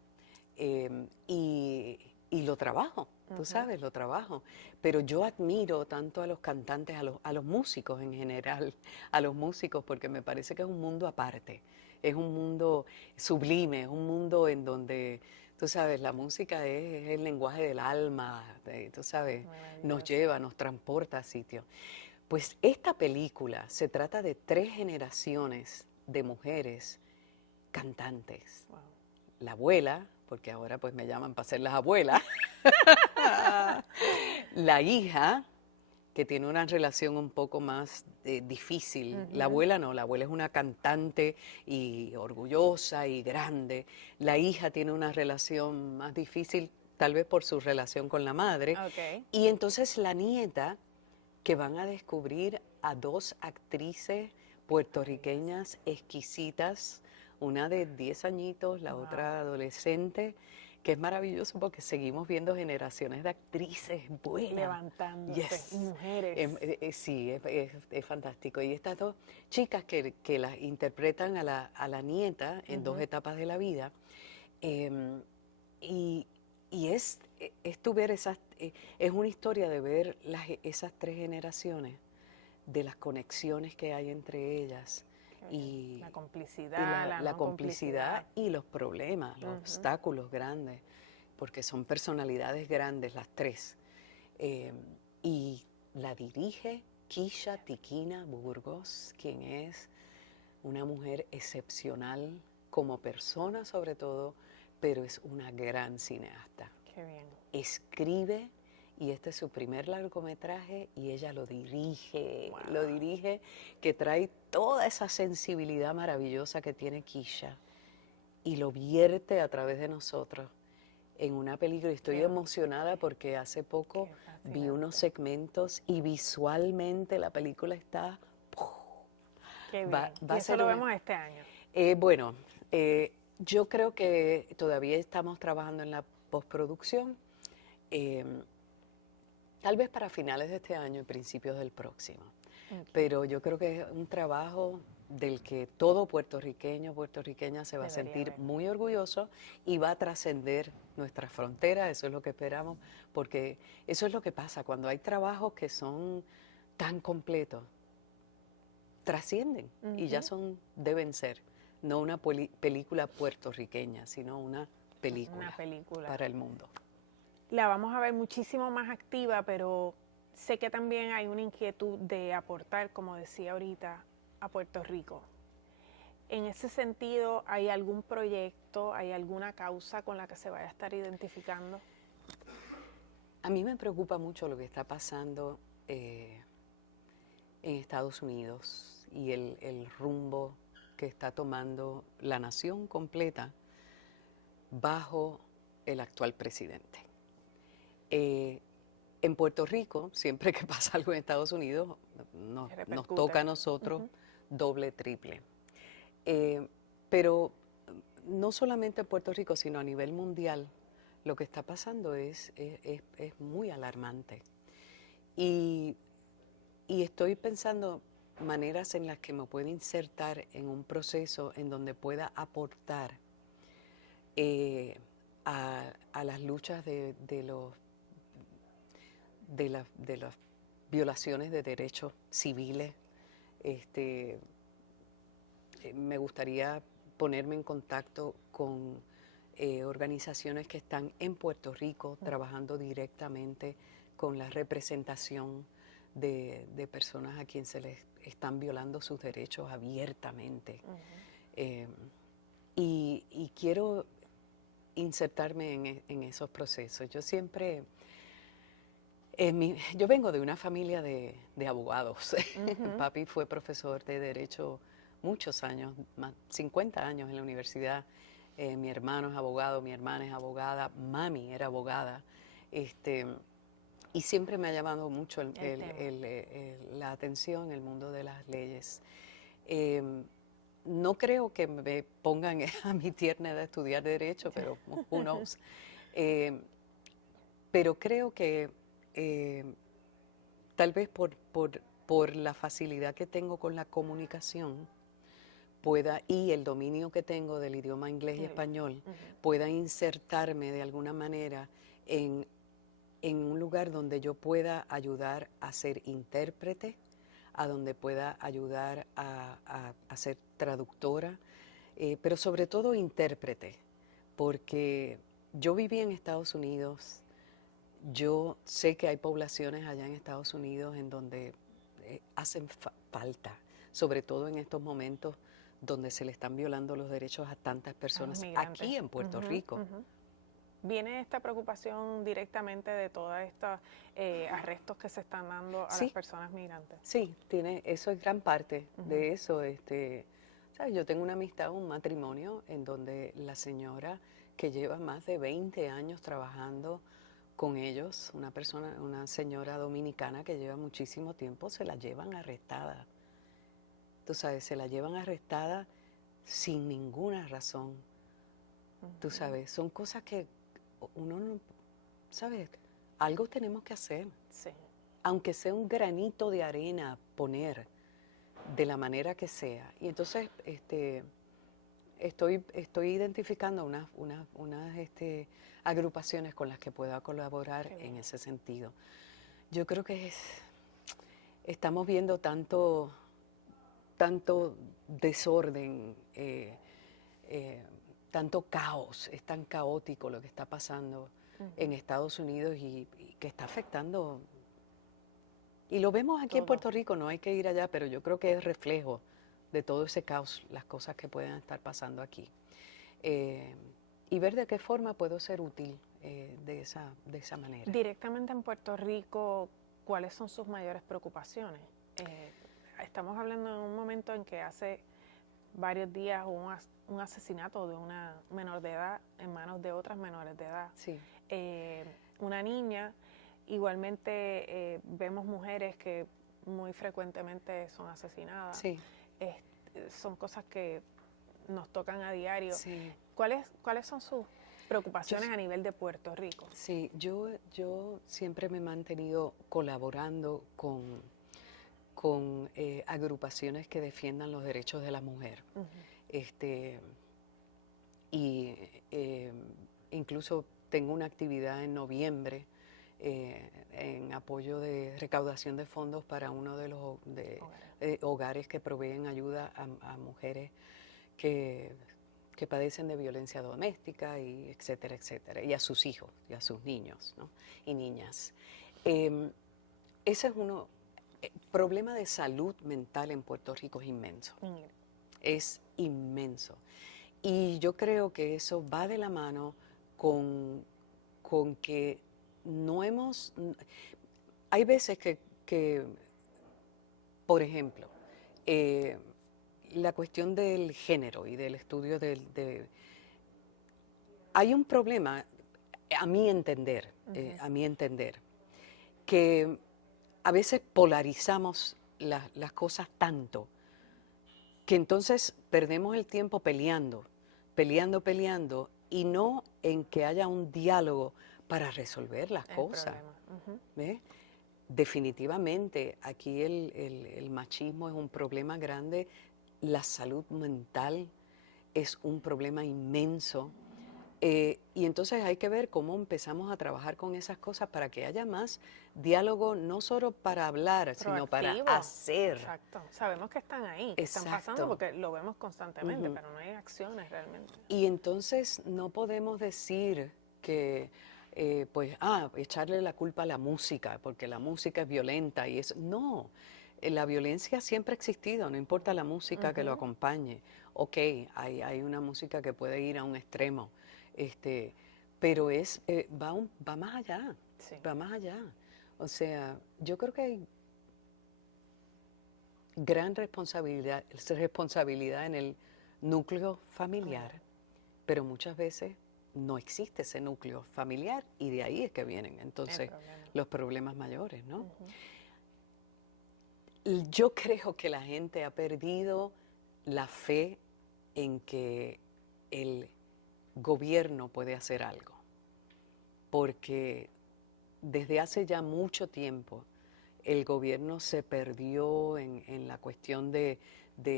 Y lo trabajo, tú sabes, lo trabajo. Pero yo admiro tanto a los cantantes, a los músicos en general, a los músicos, porque me parece que es un mundo aparte. Es un mundo sublime, es un mundo en donde, tú sabes, la música es el lenguaje del alma, tú sabes, nos lleva, nos transporta a sitios. Pues esta película se trata de 3 generaciones de mujeres cantantes. Wow. La abuela, porque ahora pues me llaman para ser las abuelas, la hija que tiene una relación un poco más difícil. La abuela no, la abuela es una cantante y orgullosa y grande. La hija tiene una relación más difícil, tal vez por su relación con la madre. Okay. Y entonces la nieta, que van a descubrir a dos actrices puertorriqueñas exquisitas, una de 10 añitos, la otra adolescente, que es maravilloso porque seguimos viendo generaciones de actrices buenas. Levantándose, Yes. mujeres. Sí, es fantástico. Y estas dos chicas que las interpretan a la nieta en dos etapas de la vida, y, y es tu ver esas, es una historia de ver esas tres generaciones, de las conexiones que hay entre ellas. Y la complicidad, la no complicidad y los problemas, los obstáculos grandes, porque son personalidades grandes las tres. Y la dirige Kisha Tiquina Burgos, quien es una mujer excepcional como persona sobre todo, pero es una gran cineasta. Qué bien. Escribe, y este es su primer largometraje, y ella lo dirige, que trae toda esa sensibilidad maravillosa que tiene Kisha, y lo vierte a través de nosotros en una película. Estoy emocionada porque hace poco vi unos segmentos y visualmente la película está... Qué bien. Y eso lo vemos este año. Bueno, yo creo que todavía estamos trabajando en la postproducción, tal vez para finales de este año y principios del próximo. Pero yo creo que es un trabajo del que todo puertorriqueño, puertorriqueña se va a sentir muy orgulloso y va a trascender nuestras fronteras. Eso es lo que esperamos, porque eso es lo que pasa cuando hay trabajos que son tan completos. Trascienden y ya deben ser, no una película puertorriqueña, sino una película para el mundo. La vamos a ver muchísimo más activa, pero sé que también hay una inquietud de aportar, como decía ahorita, a Puerto Rico. En ese sentido, ¿hay algún proyecto, hay alguna causa con la que se vaya a estar identificando? A mí me preocupa mucho lo que está pasando en Estados Unidos y el rumbo que está tomando la nación completa bajo el actual presidente. En Puerto Rico, siempre que pasa algo en Estados Unidos, nos toca a nosotros doble, triple. Pero no solamente en Puerto Rico, sino a nivel mundial, lo que está pasando es muy alarmante. Y estoy pensando maneras en las que me puedo insertar en un proceso en donde pueda aportar a las luchas de las violaciones de derechos civiles. Me gustaría ponerme en contacto con organizaciones que están en Puerto Rico trabajando directamente con la representación de personas a quienes se les están violando sus derechos abiertamente. Y quiero insertarme en esos procesos. Yo siempre... yo vengo de una familia de abogados. Papi fue profesor de Derecho muchos años, más 50 años en la universidad. Mi hermano es abogado, mi hermana es abogada, mami era abogada. Y siempre me ha llamado mucho la atención el mundo de las leyes. No creo que me pongan a mi tierna edad a estudiar Derecho, pero who knows. Pero creo que tal vez por la facilidad que tengo con la comunicación y el dominio que tengo del idioma inglés y español, pueda insertarme de alguna manera en un lugar donde yo pueda ayudar a ser intérprete, a donde pueda ayudar a ser traductora, pero sobre todo intérprete, porque yo viví en Estados Unidos. Yo sé que hay poblaciones allá en Estados Unidos en donde hacen falta, sobre todo en estos momentos donde se le están violando los derechos a tantas personas aquí en Puerto Rico. ¿Viene esta preocupación directamente de todos estos arrestos que se están dando a Sí. las personas migrantes? Sí, eso es gran parte de eso. ¿Sabes? Yo tengo una amistad, un matrimonio, en donde la señora que lleva más de 20 años trabajando con ellos, una señora dominicana que lleva muchísimo tiempo, se la llevan arrestada. Tú sabes, se la llevan arrestada sin ninguna razón. Tú sabes, son cosas que uno no, ¿sabes? Algo tenemos que hacer. Sí. Aunque sea un granito de arena poner de la manera que sea. Y entonces estoy identificando unas agrupaciones con las que pueda colaborar en ese sentido. Yo creo que estamos viendo tanto desorden, tanto caos, es tan caótico lo que está pasando en Estados Unidos y que está afectando. Y lo vemos aquí en Puerto Rico, no hay que ir allá, pero yo creo que es reflejo de todo ese caos, las cosas que pueden estar pasando aquí. Y ver de qué forma puedo ser útil de esa manera. Directamente en Puerto Rico, ¿cuáles son sus mayores preocupaciones? Estamos hablando de un momento en que hace varios días hubo un asesinato de una menor de edad en manos de otras menores de edad. Sí. Una niña, igualmente vemos mujeres que muy frecuentemente son asesinadas. Sí. Son cosas que nos tocan a diario. Sí. ¿Cuáles son sus preocupaciones a nivel de Puerto Rico? Sí, yo siempre me he mantenido colaborando con agrupaciones que defiendan los derechos de la mujer. Incluso tengo una actividad en noviembre en apoyo de recaudación de fondos para uno de los hogares que proveen ayuda a mujeres que padecen de violencia doméstica, y etcétera, etcétera, y a sus hijos, y a sus niños, ¿no? Y niñas. Ese es uno. El problema de salud mental en Puerto Rico es inmenso. Es inmenso. Y yo creo que eso va de la mano con que no hemos... Hay veces que por ejemplo, la cuestión del género y del estudio hay un problema, a mi entender, que a veces polarizamos las cosas tanto que entonces perdemos el tiempo peleando, y no en que haya un diálogo para resolver las cosas. ¿Ves? Definitivamente, aquí el machismo es un problema grande, la salud mental es un problema inmenso. Y entonces hay que ver cómo empezamos a trabajar con esas cosas para que haya más diálogo, no solo para hablar, sino para hacer. Exacto. Sabemos que están ahí, que están pasando porque lo vemos constantemente, pero no hay acciones realmente. Y entonces no podemos decir que, echarle la culpa a la música, porque la música es violenta y eso. No, la violencia siempre ha existido, no importa la música que lo acompañe. Ok, hay una música que puede ir a un extremo. Pero va más allá, va más allá. O sea, yo creo que hay gran responsabilidad en el núcleo familiar, pero muchas veces no existe ese núcleo familiar y de ahí es que vienen entonces los problemas mayores, ¿no? Yo creo que la gente ha perdido la fe en que el gobierno puede hacer algo, porque desde hace ya mucho tiempo el gobierno se perdió en la cuestión de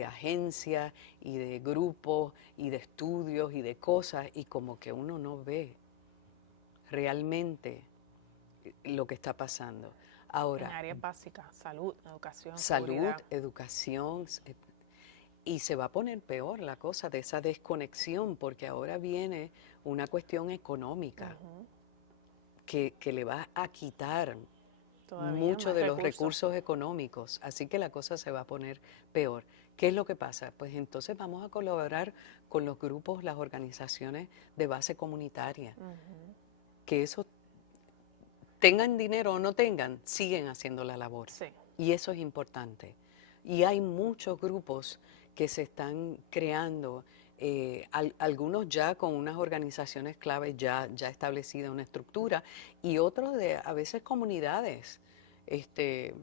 agencias y de grupos y de estudios y de cosas, y como que uno no ve realmente lo que está pasando. Ahora, en áreas básicas, salud, educación, educación, y se va a poner peor la cosa de esa desconexión, porque ahora viene una cuestión económica que le va a quitar mucho de los recursos económicos, así que la cosa se va a poner peor. ¿Qué es lo que pasa? Pues entonces vamos a colaborar con los grupos, las organizaciones de base comunitaria, que eso, tengan dinero o no tengan, siguen haciendo la labor. Sí. Y eso es importante. Y hay muchos grupos que se están creando, algunos ya con unas organizaciones claves ya establecidas, una estructura, y otros de a veces comunidades. Que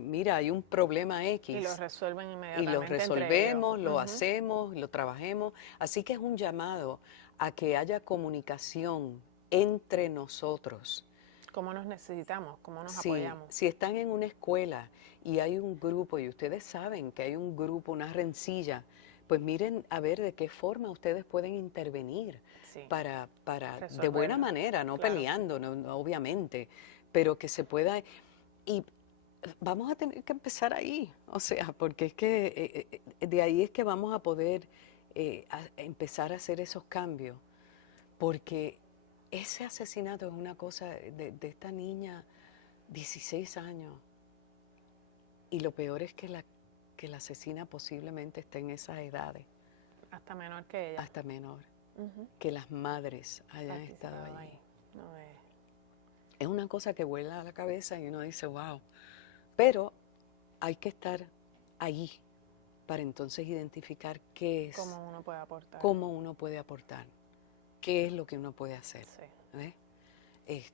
mira, hay un problema X. Y lo resuelven inmediatamente. Y lo resolvemos, lo hacemos, lo trabajemos. Así que es un llamado a que haya comunicación entre nosotros. ¿Cómo nos necesitamos? ¿Cómo nos apoyamos? Si están en una escuela y hay un grupo y ustedes saben que hay un grupo, una rencilla, pues miren a ver de qué forma ustedes pueden intervenir para de buena manera, no peleando, no, obviamente, pero que se pueda. Y vamos a tener que empezar ahí, o sea, porque es que de ahí es que vamos a poder empezar a hacer esos cambios, porque ese asesinato es una cosa de esta niña, 16 años, y lo peor es que la asesina posiblemente esté en esas edades. Hasta menor que ella. Hasta menor. Que las madres hayan estado allí. No, es una cosa que vuela a la cabeza y uno dice, wow. Pero hay que estar allí para entonces identificar qué es. Cómo uno puede aportar. Cómo uno puede aportar. ¿Qué es lo que uno puede hacer? Sí.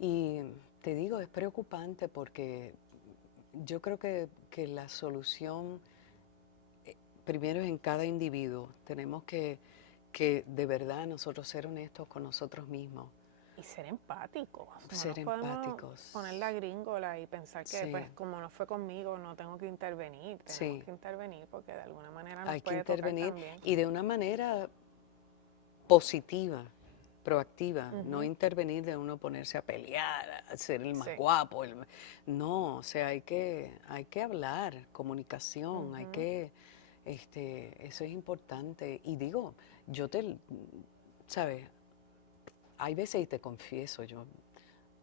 Y te digo, es preocupante porque yo creo que la solución primero es en cada individuo. Tenemos que de verdad nosotros ser honestos con nosotros mismos. Y ser empáticos. Ser empáticos. Poner la gringola y pensar que pues como no fue conmigo no tengo que intervenir. Tenemos que intervenir porque de alguna manera nos puede tocar también. Hay que intervenir y de una manera positiva, proactiva, no intervenir de uno ponerse a pelear, a ser el más guapo. No, o sea, hay que hablar, comunicación, hay que, eso es importante. Y digo, ¿sabes? Hay veces, y te confieso,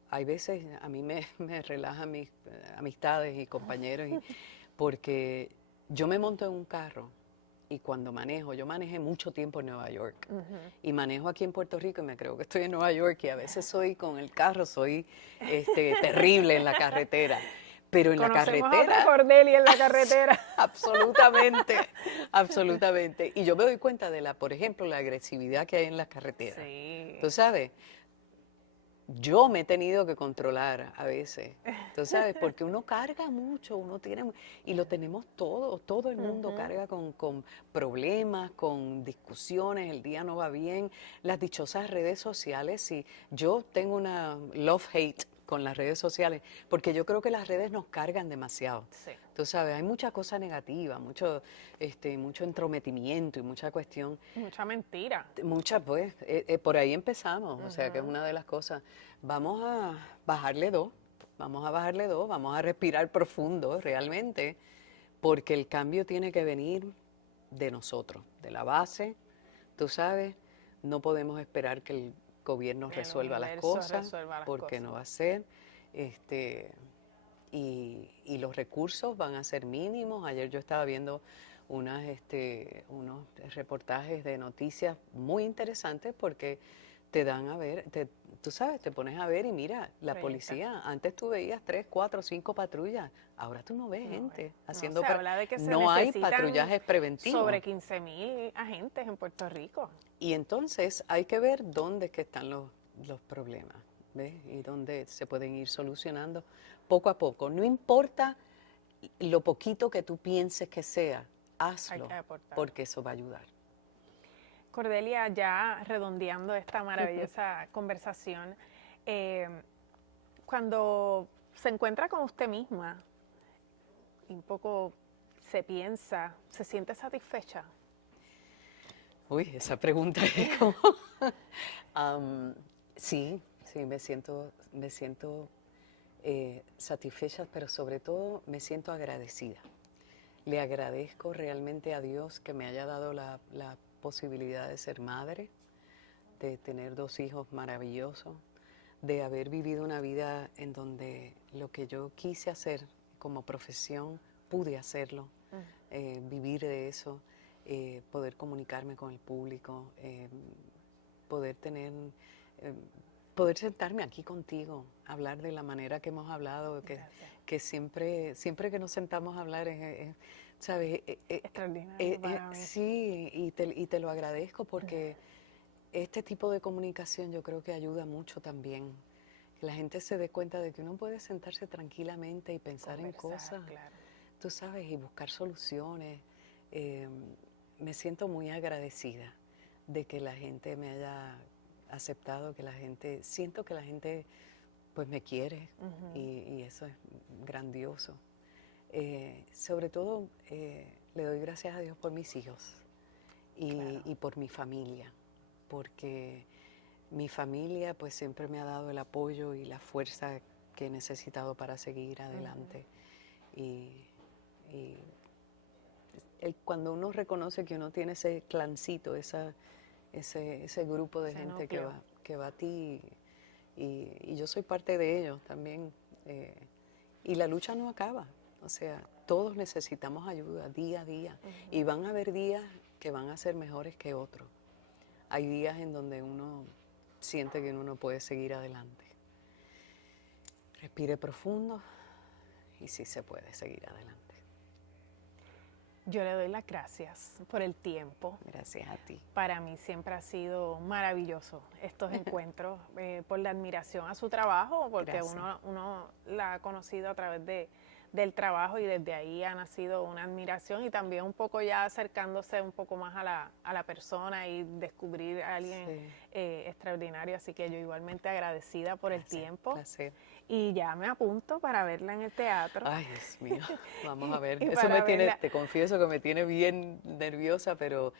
hay veces a mí me relajan mis amistades y compañeros, porque yo me monto en un carro y cuando manejo, yo manejé mucho tiempo en Nueva York y manejo aquí en Puerto Rico y me creo que estoy en Nueva York y a veces con el carro soy terrible en la carretera. Pero en la carretera. A otra Cordelia en la carretera. Absolutamente, absolutamente. Y yo me doy cuenta por ejemplo, la agresividad que hay en las carreteras. Sí. Tú sabes, yo me he tenido que controlar a veces, tú sabes, porque uno carga mucho, y lo tenemos todo el mundo carga con problemas, con discusiones, el día no va bien, las dichosas redes sociales, y yo tengo una love-hate con las redes sociales, porque yo creo que las redes nos cargan demasiado. Sí. Tú sabes, hay mucha cosa negativa, mucho entrometimiento y mucha cuestión. Mucha mentira. Pues, por ahí empezamos, o sea que es una de las cosas. Vamos a bajarle dos, vamos a respirar profundo realmente, porque el cambio tiene que venir de nosotros, de la base, tú sabes, no podemos esperar que el gobierno resuelva las cosas, porque no va a ser, y los recursos van a ser mínimos. Ayer yo estaba viendo unos reportajes de noticias muy interesantes porque te dan a ver, tú sabes, te pones a ver y mira, la policía, antes tú veías 3, 4, 5 patrullas, ahora tú no ves gente haciendo, no hay patrullajes preventivos. Sobre 15,000 agentes en Puerto Rico. Y entonces hay que ver dónde es que están los problemas, ¿ves? Y dónde se pueden ir solucionando poco a poco. No importa lo poquito que tú pienses que sea, hazlo, porque eso va a ayudar. Cordelia, ya redondeando esta maravillosa conversación, cuando se encuentra con usted misma, un poco se piensa, ¿se siente satisfecha? Uy, esa pregunta es como... sí, me siento satisfecha, pero sobre todo me siento agradecida. Le agradezco realmente a Dios que me haya dado la posibilidad de ser madre, de tener 2 hijos maravillosos, de haber vivido una vida en donde lo que yo quise hacer como profesión, pude hacerlo, vivir de eso, poder comunicarme con el público, poder tener, poder sentarme aquí contigo, hablar de la manera que hemos hablado, que siempre que nos sentamos a hablar ¿sabes? Extraordinario para mí. Sí, y te lo agradezco porque este tipo de comunicación yo creo que ayuda mucho también. Que la gente se dé cuenta de que uno puede sentarse tranquilamente y pensar en cosas, claro. tú sabes, y buscar soluciones. Me siento muy agradecida de que la gente me haya aceptado, siento que la gente pues me quiere y eso es grandioso. Sobre todo le doy gracias a Dios por mis hijos y por mi familia, porque mi familia pues siempre me ha dado el apoyo y la fuerza que he necesitado para seguir adelante. Cuando uno reconoce que uno tiene ese clancito, ese grupo de gente que va a ti, y yo soy parte de ellos también, y la lucha no acaba, o sea, todos necesitamos ayuda día a día, y van a haber días que van a ser mejores que otros. Hay días en donde uno siente que uno no puede seguir adelante. Respire profundo y sí se puede seguir adelante. Yo le doy las gracias por el tiempo. Gracias a ti. Para mí siempre ha sido maravilloso estos encuentros, por la admiración a su trabajo, porque uno la ha conocido a través del trabajo y desde ahí ha nacido una admiración y también un poco ya acercándose un poco más a la persona y descubrir a alguien extraordinario. Así que yo igualmente agradecida por el tiempo. Placer. Y ya me apunto para verla en el teatro. Ay, Dios mío, vamos a ver. Eso te confieso que me tiene bien nerviosa, pero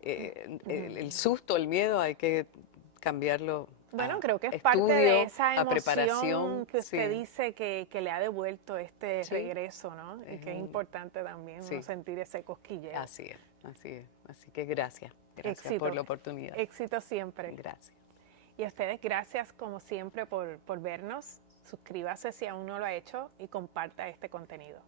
el susto, el miedo hay que cambiarlo. Bueno, creo que es parte de esa emoción que usted dice que le ha devuelto este regreso, ¿no? Y que es importante también uno sentir ese cosquilleo. Así es. Así que gracias por la oportunidad. Éxito siempre. Gracias. Y a ustedes, gracias como siempre por vernos. Suscríbase si aún no lo ha hecho y comparta este contenido.